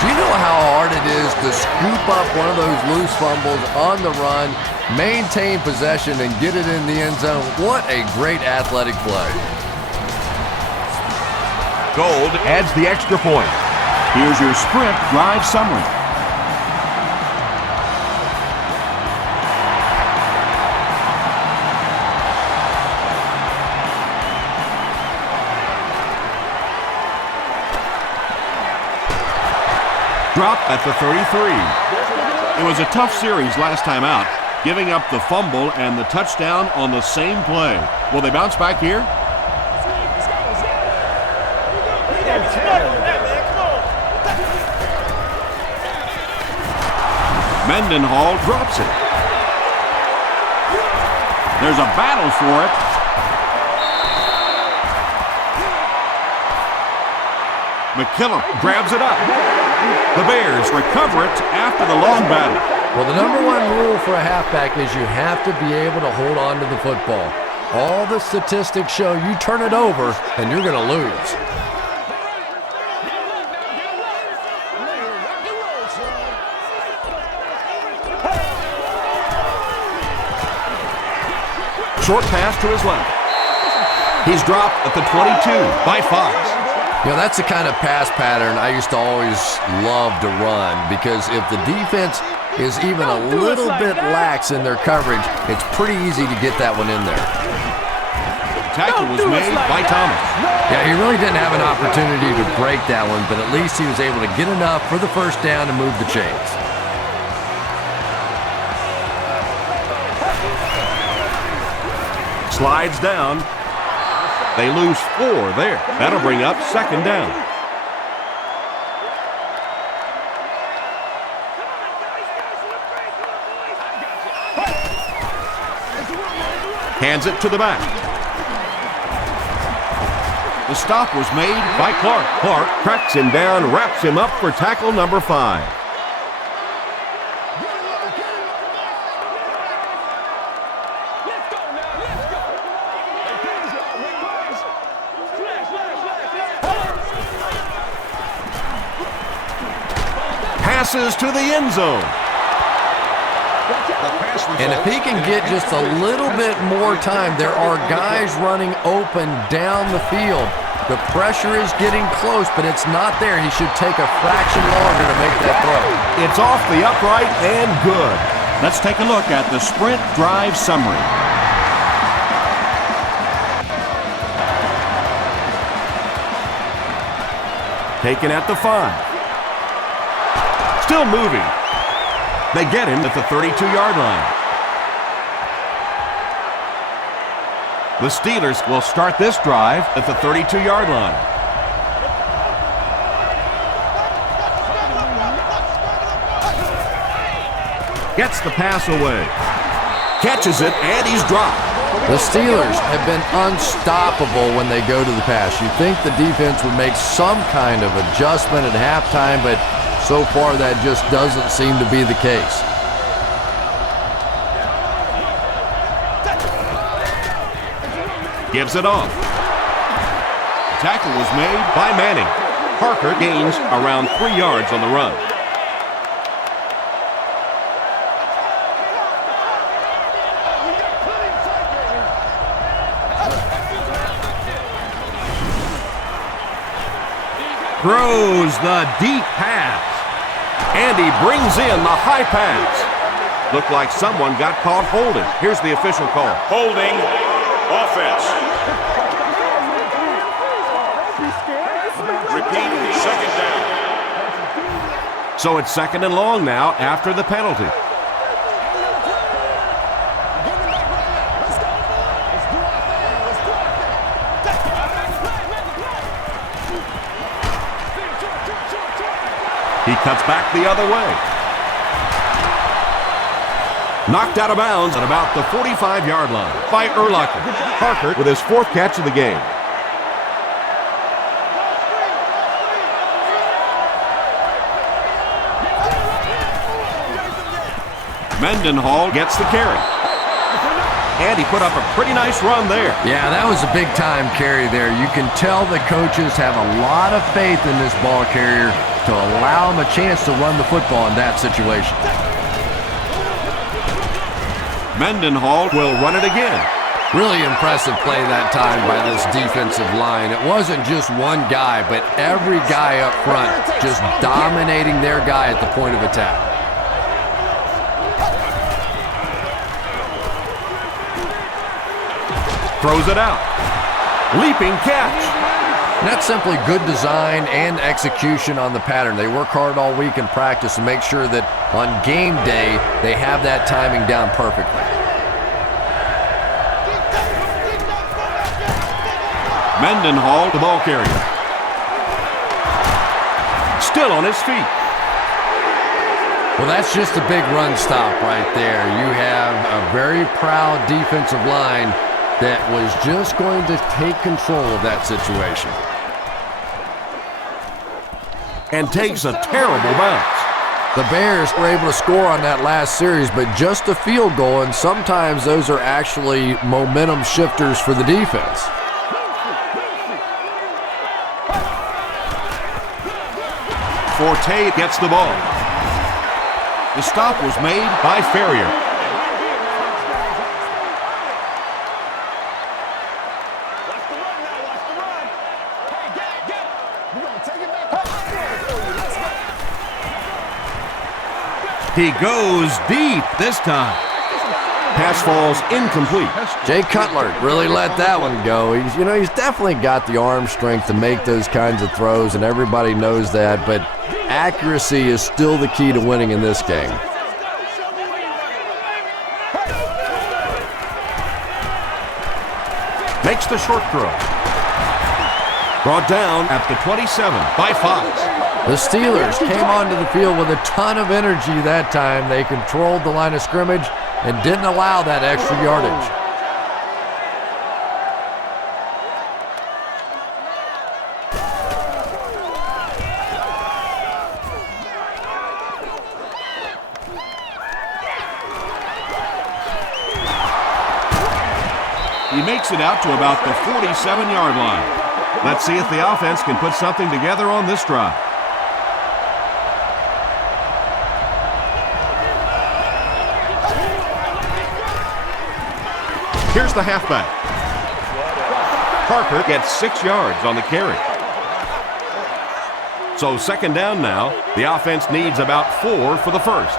Do you know how hard it is to scoop up one of those loose fumbles on the run, maintain possession, and get it in the end zone? What a great athletic play. Gold adds the extra point. Here's your sprint drive summary. Dropped at the 33. It was a tough series last time out, giving up the fumble and the touchdown on the same play. Will they bounce back here? Mendenhall drops it. There's a battle for it. McKillop grabs it up. The Bears recover it after the long battle. Well, the number one rule for a halfback is you have to be able to hold on to the football. All the statistics show you turn it over and you're going to lose. Short pass to his left. He's dropped at the 22 by Fox. You know, that's the kind of pass pattern I used to always love to run, because if the defense is even a little bit lax in their coverage, it's pretty easy to get that one in there. Tackle was made by Thomas. Yeah, he really didn't have an opportunity to break that one, but at least he was able to get enough for the first down and move the chains. Slides down. They lose 4 there. That'll bring up second down. Hands it to the back. The stop was made by Clark. Clark cracks him down, wraps him up for tackle number 5. Passes to the end zone. And if he can get just a little bit more time, there are guys running open down the field. The pressure is getting close, but it's not there. He should take a fraction longer to make that throw. It's off the upright and good. Let's take a look at the sprint drive summary. Taken at the 5. Still moving. They get him at the 32-yard line. The Steelers will start this drive at the 32-yard line. Gets the pass away. Catches it, and he's dropped. The Steelers have been unstoppable when they go to the pass. You'd think the defense would make some kind of adjustment at halftime, but so far that just doesn't seem to be the case. Gives it off. Tackle was made by Manning. Parker gains around 3 yards on the run. Throws the deep pass. And he brings in the high pass. Looked like someone got caught holding. Here's the official call. Holding. Offense. Repeat. Second down. So it's 2nd and long now after the penalty. He cuts back the other way. Knocked out of bounds at about the 45-yard line by Urlacher. Parker with his 4th catch of the game. Mendenhall gets the carry. And he put up a pretty nice run there. Yeah, that was a big-time carry there. You can tell the coaches have a lot of faith in this ball carrier to allow him a chance to run the football in that situation. Mendenhall will run it again. Really impressive play that time by this defensive line. It wasn't just one guy, but every guy up front just dominating their guy at the point of attack. Throws it out. Leaping catch. And that's simply good design and execution on the pattern. They work hard all week in practice to make sure that on game day they have that timing down perfectly. Mendenhall, the ball carrier. Still on his feet. Well, that's just a big run stop right there. You have a very proud defensive line that was just going to take control of that situation. And takes a terrible bounce. The Bears were able to score on that last series, but just a field goal, and sometimes those are actually momentum shifters for the defense. Forte gets the ball. The stop was made by Ferrier. He goes deep this time. Pass falls incomplete. Jay Cutler really let that one go. He's definitely got the arm strength to make those kinds of throws, and everybody knows that, but accuracy is still the key to winning in this game. Makes the short throw. Brought down at the 27 by Fox. The Steelers came onto the field with a ton of energy that time. They controlled the line of scrimmage and didn't allow that extra yardage. He makes it out to about the 47-yard line. Let's see if the offense can put something together on this drive. Here's the halfback. Parker gets 6 yards on the carry. So 2nd down now. The offense needs about 4 for the first.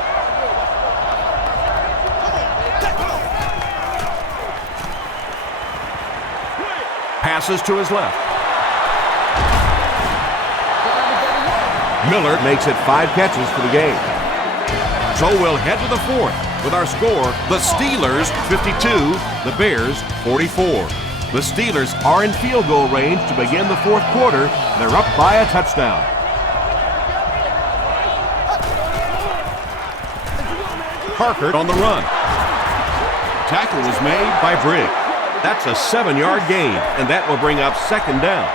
Passes to his left. Miller makes it 5 catches for the game. So we'll head to the 4th with our score, the Steelers 52, the Bears 44. The Steelers are in field goal range to begin the 4th quarter. They're up by a touchdown. Parker on the run. Tackle was made by Briggs. That's a 7-yard gain, and that will bring up 2nd down.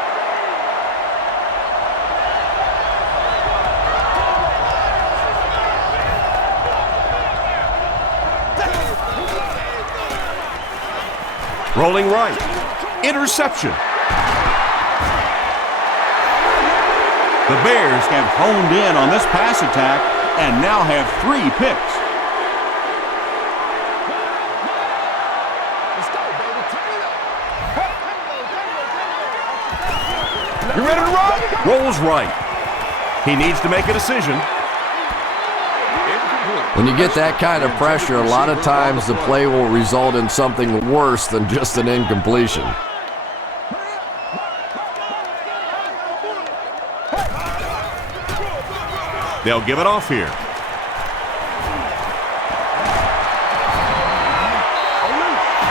Rolling right. Interception. The Bears have honed in on this pass attack and now have 3 picks. You ready to run? Rolls right. He needs to make a decision. Incomplete. When you get that kind of pressure, a lot of times the play will result in something worse than just an incompletion. They'll give it off here.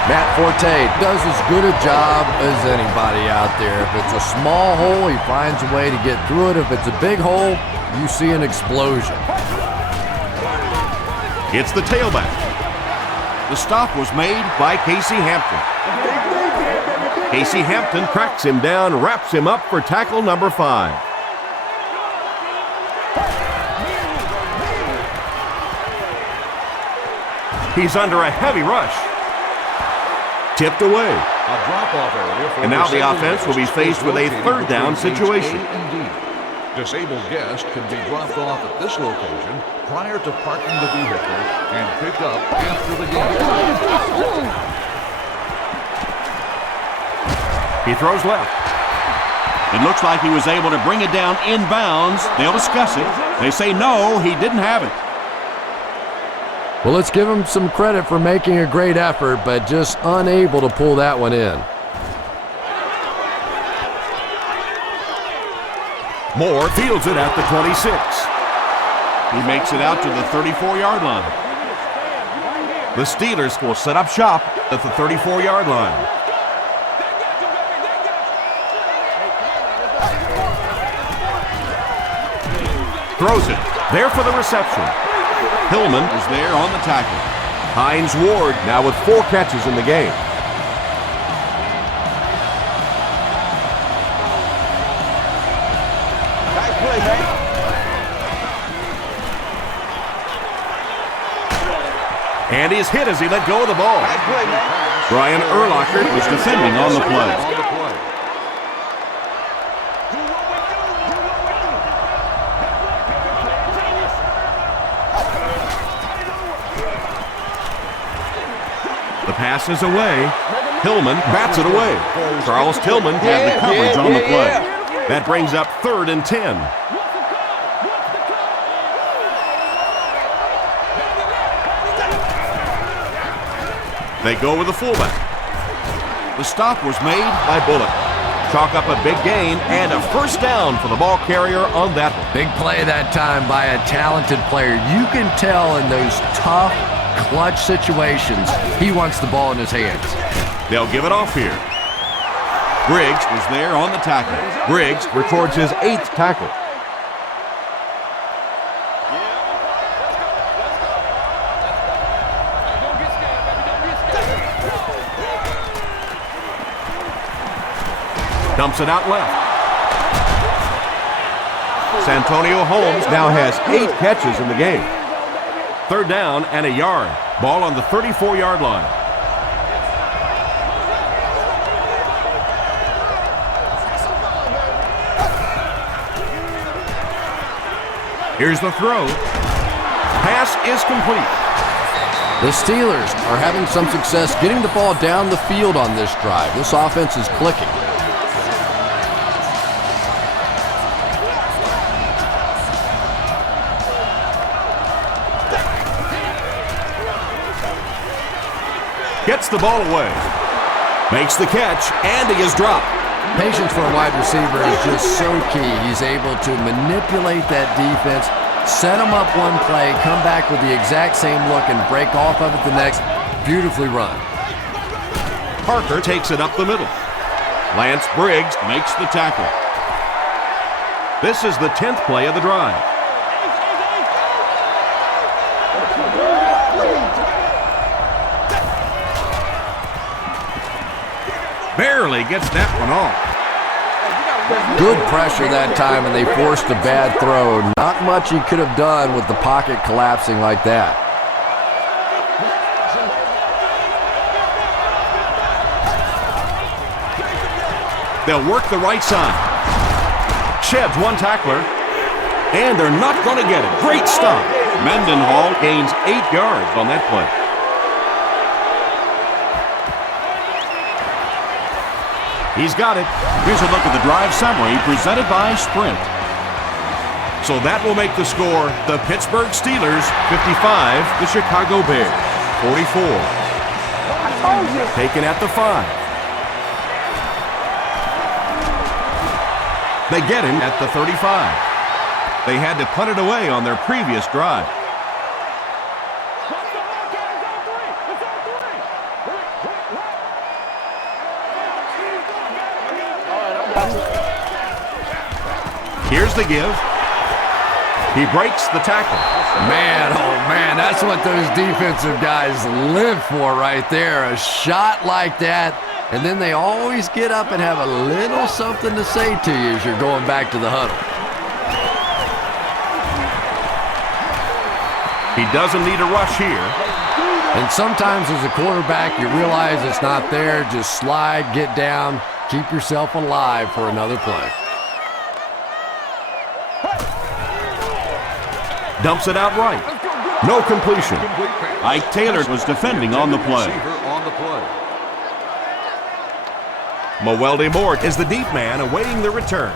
Matt Forte does as good a job as anybody out there. If it's a small hole, he finds a way to get through it. If it's a big hole, you see an explosion. It's the tailback. The stop was made by Casey Hampton. Casey Hampton cracks him down, wraps him up for tackle number 5. He's under a heavy rush. Tipped away. A drop-off area for And now the disabled offense will be guests faced with a located third down between situation. gates A and D. Disabled guests can be dropped off at this location prior to parking the vehicle and picked up after the game. He throws left. It looks like he was able to bring it down inbounds. They'll discuss it. They say no, he didn't have it. Well, let's give him some credit for making a great effort, but just unable to pull that one in. Moore fields it at the 26. He makes it out to the 34-yard line. The Steelers will set up shop at the 34-yard line. Throws it. There for the reception. Hillman is there on the tackle. Hines Ward now with 4 catches in the game. Nice play, man. And he's hit as he let go of the ball. Nice play, man. Brian Urlacher was defending on the play. The pass is away. Hillman bats it away. Charles Tillman had the coverage on the play. That brings up 3rd and 10. They go with the fullback. The stop was made by Bullock. Chalk up a big gain and a first down for the ball carrier on that one. Big play that time by a talented player. You can tell in those tough, clutch situations, he wants the ball in his hands. They'll give it off here. Briggs is there on the tackle. Briggs records his 8th tackle. Dumps it out left. Santonio Holmes now has 8 catches in the game. 3rd down and a yard. Ball on the 34-yard line. Here's the throw. Pass is complete. The Steelers are having some success getting the ball down the field on this drive. This offense is clicking. Gets the ball away. Makes the catch, and he is dropped. Patience for a wide receiver is just so key. He's able to manipulate that defense, set them up one play, come back with the exact same look, and break off of it the next. Beautifully run. Parker takes it up the middle. Lance Briggs makes the tackle. This is the 10th play of the drive. Barely gets that one off. Good pressure that time, and they forced a bad throw. Not much he could have done with the pocket collapsing like that. They'll work the right side. Sheds one tackler, and they're not going to get it. Great stop. Mendenhall gains 8 yards on that play. He's got it. Here's a look at the drive summary presented by Sprint. So that will make the score the Pittsburgh Steelers 55, the Chicago Bears 44. Taken at the 5. They get him at the 35. They had to punt it away on their previous drive. Here's the give. He breaks the tackle. Man, oh man, that's what those defensive guys live for right there. A shot like that, and then they always get up and have a little something to say to you as you're going back to the huddle. He doesn't need a rush here. And sometimes as a quarterback, you realize it's not there. Just slide, get down, keep yourself alive for another play. Dumps it out right. No completion. Ike Taylor was defending on the play. Mewelde Moore is the deep man awaiting the return.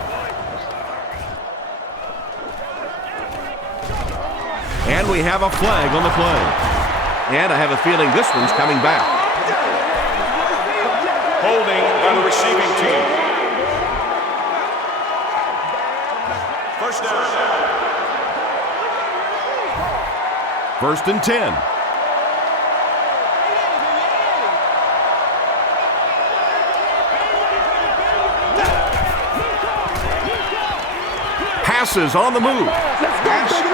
And we have a flag on the play. And I have a feeling this one's coming back. Holding on the receiving team. First down. 1st and 10. Passes on the move.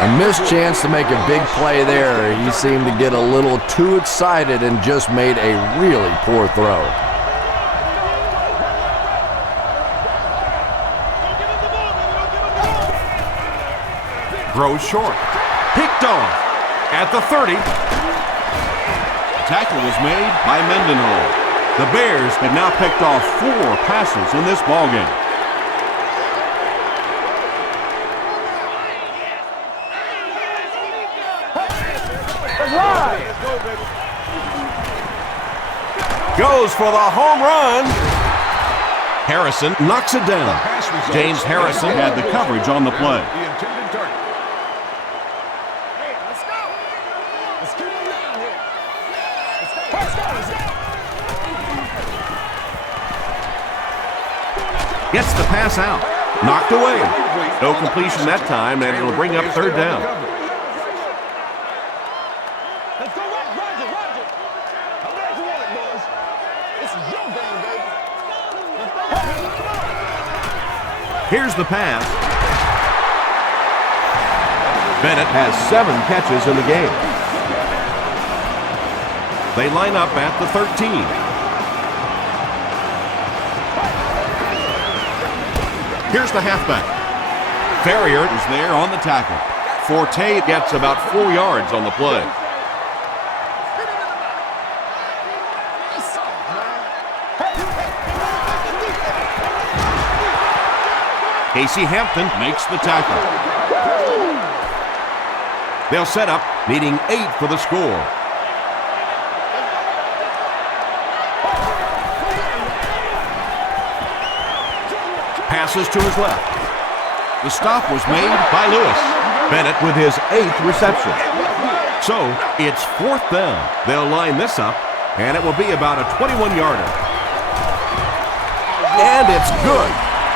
A missed chance to make a big play there. He seemed to get a little too excited and just made a really poor throw. Throws short. Picked off at the 30. Tackle was made by Mendenhall. The Bears have now picked off 4 passes in this ballgame. Goes for the home run. Harrison knocks it down. James Harrison had the coverage on the play. Gets the pass out. Knocked away. No completion that time, and it'll bring up 3rd down. Let's go, Roger. I'm ready for it, boys. This is your game, baby. Here's the pass. Bennett has 7 catches in the game. They line up at the 13. Here's the halfback. Ferrier is there on the tackle. Forte gets about 4 yards on the play. Casey Hampton makes the tackle. They'll set up, needing 8 for the score. Passes to his left. The stop was made by Lewis. Bennett with his 8th reception. So it's 4th down. They'll line this up, and it will be about a 21-yarder. And it's good.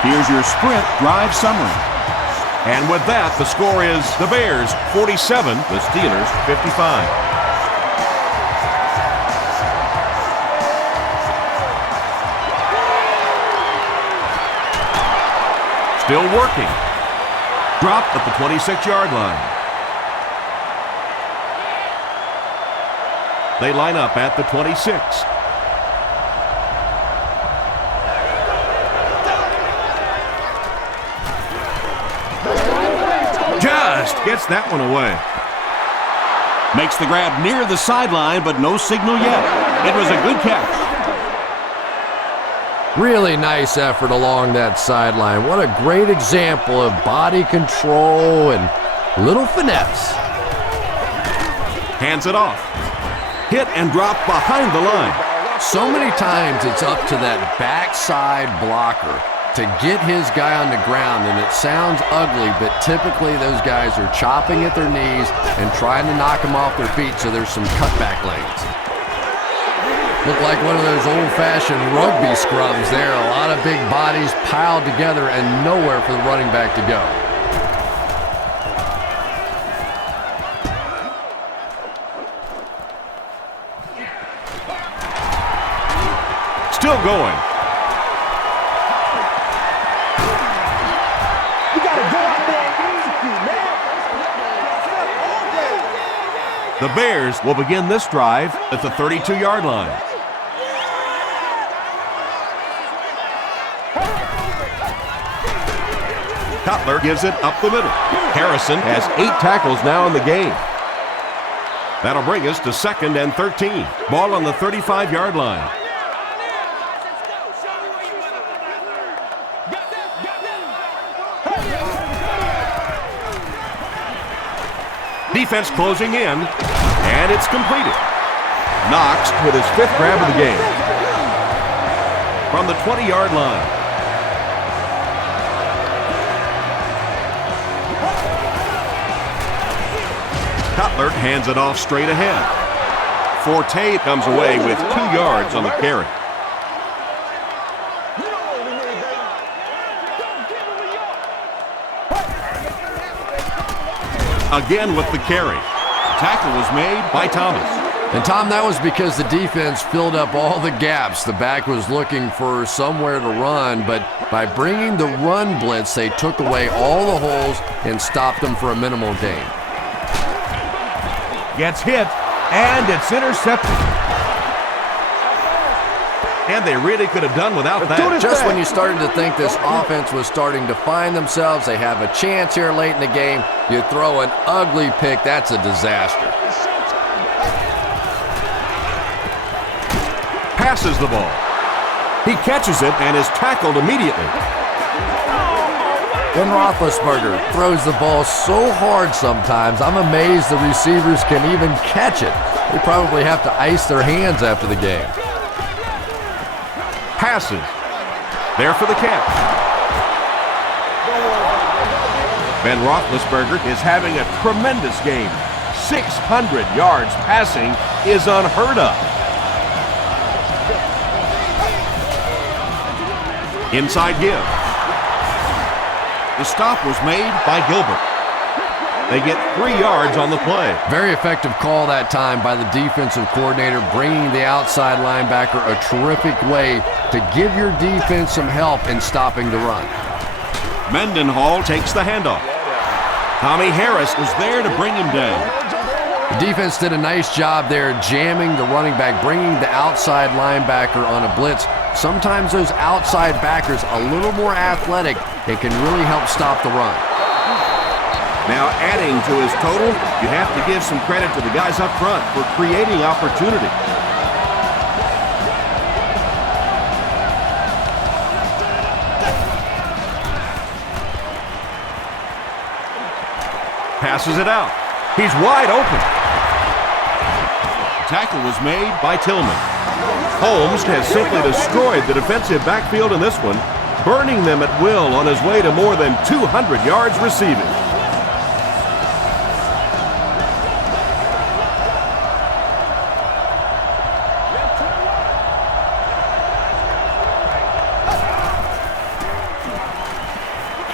Here's your sprint drive summary. And with that, the score is the Bears 47, the Steelers 55. Still working. Dropped at the 26-yard line. They line up at the 26. Just gets that one away. Makes the grab near the sideline, but no signal yet. It was a good catch. Really nice effort along that sideline. What a great example of body control and little finesse. Hands it off. Hit and drop behind the line. So many times it's up to that backside blocker to get his guy on the ground, and it sounds ugly, but typically those guys are chopping at their knees and trying to knock them off their feet, so there's some cutback lanes. Look like one of those old-fashioned rugby scrums there. A lot of big bodies piled together and nowhere for the running back to go. Still going. You gotta go out there and execute, man. The Bears will begin this drive at the 32-yard line. Cutler gives it up the middle. Harrison has 8 tackles now in the game. That'll bring us to 2nd and 13. Ball on the 35-yard line. Defense closing in, and it's completed. Knox with his 5th grab of the game. From the 20-yard line. Cutler hands it off straight ahead. Forte comes away with 2 yards on the carry. Again with the carry. Tackle was made by Thomas. And Tom, that was because the defense filled up all the gaps. The back was looking for somewhere to run, but by bringing the run blitz, they took away all the holes and stopped them for a minimal gain. Gets hit, and it's intercepted. And they really could have done without that. Just when you started to think this offense was starting to find themselves, they have a chance here late in the game, you throw an ugly pick, that's a disaster. Passes the ball. He catches it and is tackled immediately. Ben Roethlisberger throws the ball so hard sometimes, I'm amazed the receivers can even catch it. They probably have to ice their hands after the game. Passes. There for the catch. Ben Roethlisberger is having a tremendous game. 600 yards passing is unheard of. Inside give. The stop was made by Gilbert. They get 3 yards on the play. Very effective call that time by the defensive coordinator, bringing the outside linebacker a terrific way to give your defense some help in stopping the run. Mendenhall takes the handoff. Tommy Harris was there to bring him down. The defense did a nice job there jamming the running back, bringing the outside linebacker on a blitz. Sometimes those outside backers a little more athletic, it can really help stop the run. Now adding to his total, you have to give some credit to the guys up front for creating opportunity. Passes it out. He's wide open. Tackle was made by Tillman. Holmes has simply destroyed the defensive backfield in this one, burning them at will on his way to more than 200 yards receiving.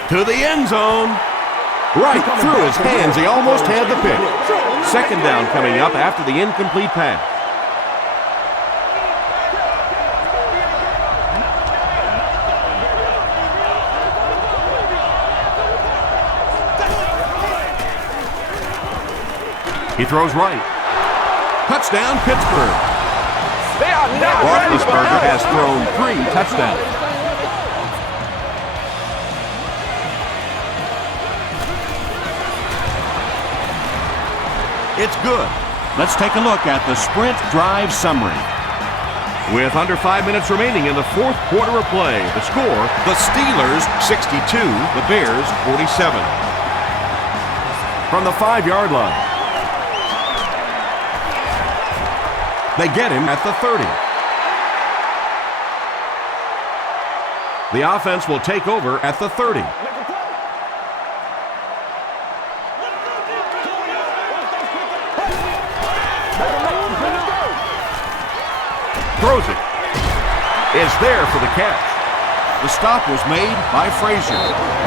To the end zone. Right through his hands. He almost had the pick. 2nd down coming up after the incomplete pass. He throws right. Touchdown, Pittsburgh. Roethlisberger has thrown 3 touchdowns. It's good. Let's take a look at the sprint drive summary. With under 5 minutes remaining in the 4th quarter of play, the score, the Steelers 62, the Bears 47. From the 5-yard line. They get him at the 30. The offense will take over at the 30. Throws it. Is there for the catch. The stop was made by Frazier.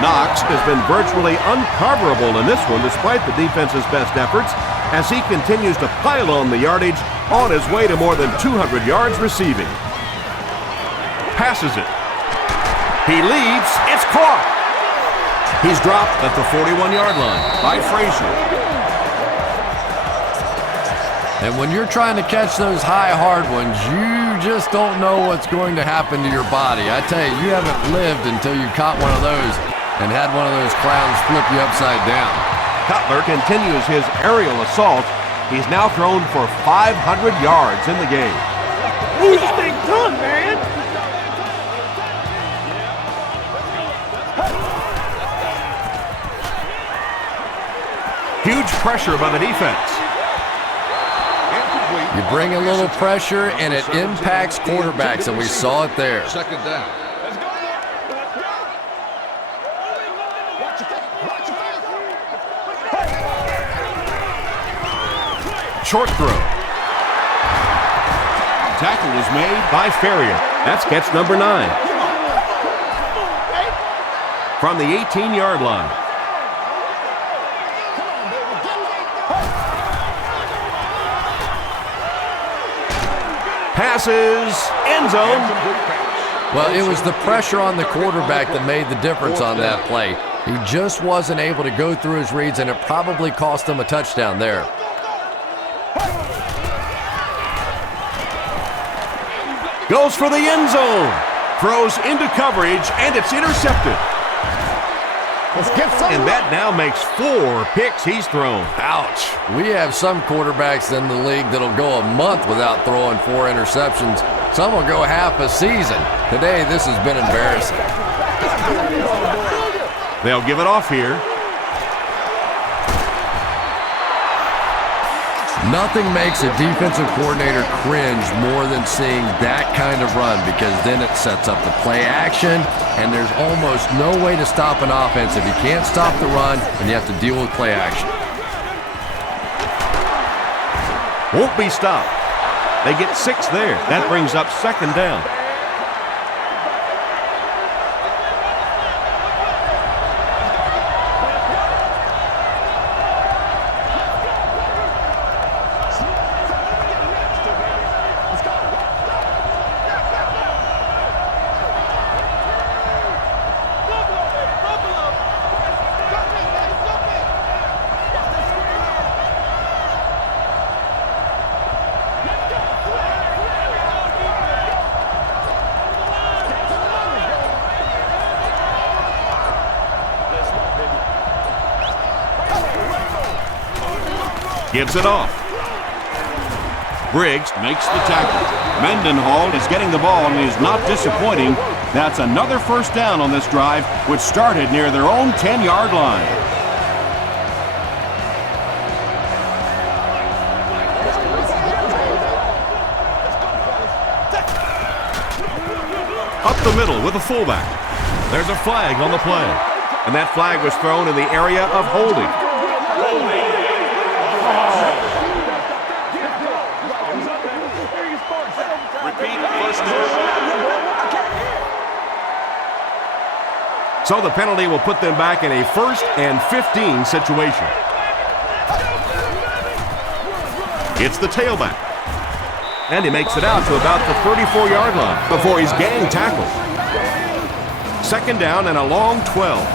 Knox has been virtually uncoverable in this one despite the defense's best efforts as he continues to pile on the yardage on his way to more than 200 yards receiving. Passes it. He leads. It's caught. He's dropped at the 41-yard line by Frazier. And when you're trying to catch those high, hard ones, you just don't know what's going to happen to your body. I tell you, you haven't lived until you caught one of those and had one of those clowns flip you upside down. Cutler continues his aerial assault. He's now thrown for 500 yards in the game. Who's this thing done, man? Huge pressure by the defense. You bring a little pressure, and it impacts quarterbacks, and we saw it there. Second down. Let's go. Let's go. Watch your face. Watch your face. Short throw. Tackle is made by Ferrier. That's catch number 9. From the 18-yard line. Passes, end zone. Well, it was the pressure on the quarterback that made the difference on that play. He just wasn't able to go through his reads, and it probably cost him a touchdown there. Goes for the end zone. Throws into coverage, and it's intercepted. Let's get some. And that now makes 4 picks he's thrown. Ouch. We have some quarterbacks in the league that'll go a month without throwing 4 interceptions. Some will go half a season. Today, this has been embarrassing. They'll give it off here. Nothing makes a defensive coordinator cringe more than seeing that kind of run, because then it sets up the play action, and there's almost no way to stop an offense if you can't stop the run and you have to deal with play action. Won't be stopped. They get 6 there. That brings up second down. Gives it off. Briggs makes the tackle. Mendenhall is getting the ball and is not disappointing. That's another first down on this drive, which started near their own 10-yard line. Up the middle with a fullback. There's a flag on the play. And that flag was thrown in the area of holding. So the penalty will put them back in a 1st and 15 situation. It's the tailback. And he makes it out to about the 34-yard line before he's gang tackled. Second down and a long 12.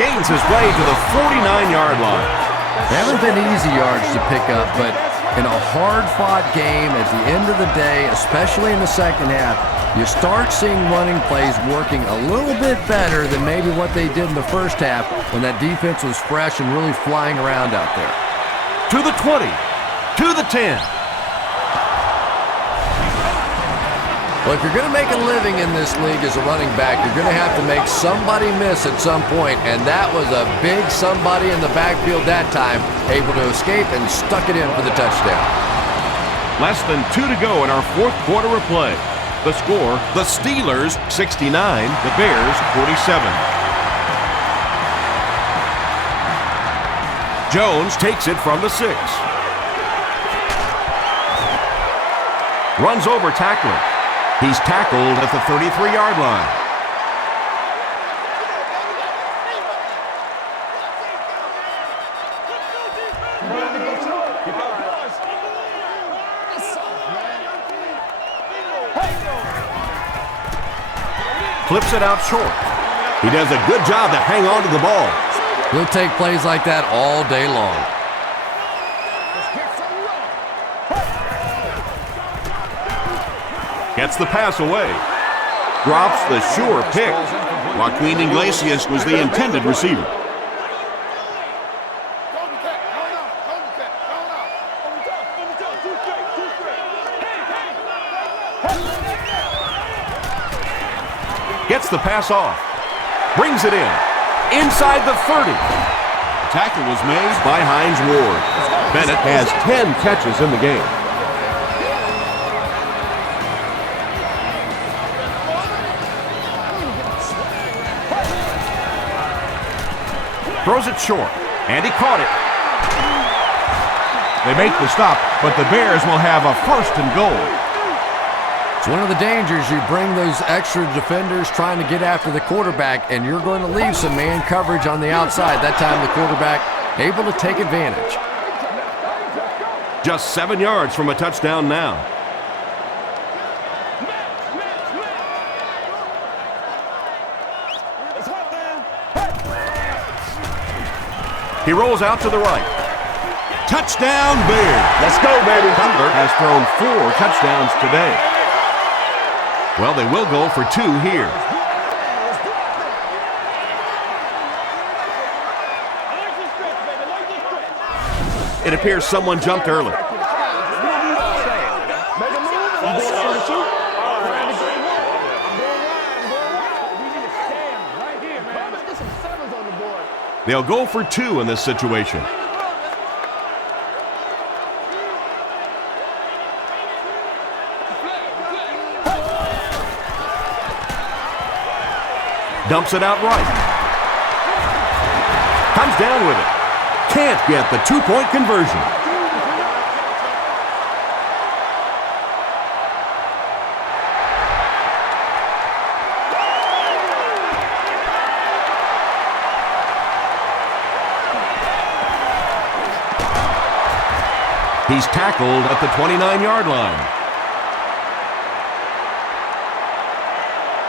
Gains his way to the 49-yard line. They haven't been easy yards to pick up, but in a hard-fought game at the end of the day, especially in the second half, you start seeing running plays working a little bit better than maybe what they did in the first half when that defense was fresh and really flying around out there. To the 20, to the 10. Well, if you're going to make a living in this league as a running back, you're going to have to make somebody miss at some point, and that was a big somebody in the backfield that time, able to escape and stuck it in for the touchdown. Less than 2 to go in our fourth quarter of play. The score, the Steelers 69, the Bears 47. Jones takes it from the 6. Runs over tackler. He's tackled at the 33-yard line. Flips it out short. He does a good job to hang on to the ball. He'll take plays like that all day long. Gets the pass away. Drops the sure pick. Joaquin Iglesias was the intended receiver. Gets the pass off. Brings it in. Inside the 30. The tackle was made by Hines Ward. Bennett has 10 catches in the game. Throws it short, and he caught it. They make the stop, but the Bears will have a 1st and goal. It's one of the dangers. You bring those extra defenders trying to get after the quarterback, and you're going to leave some man coverage on the outside. That time the quarterback able to take advantage. Just 7 yards from a touchdown now. He rolls out to the right. Touchdown, Bears. Let's go, baby. Cutler has thrown 4 touchdowns today. Well, they will go for 2 here. It appears someone jumped early. They'll go for 2 in this situation. Dumps it out right. Comes down with it. Can't get the 2-point conversion. He's tackled at the 29-yard line.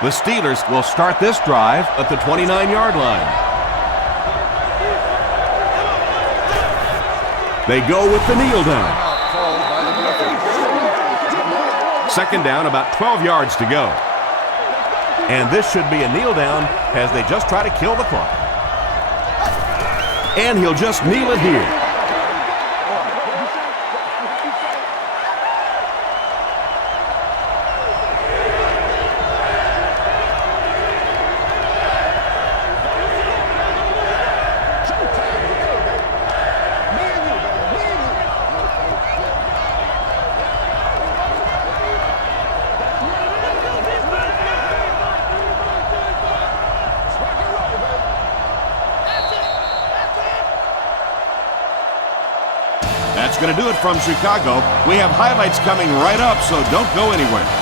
The Steelers will start this drive at the 29-yard line. They go with the kneel down. 2nd down, about 12 yards to go. And this should be a kneel down as they just try to kill the clock. And he'll just kneel it here. That's going to do it from Chicago. We have highlights coming right up, so don't go anywhere.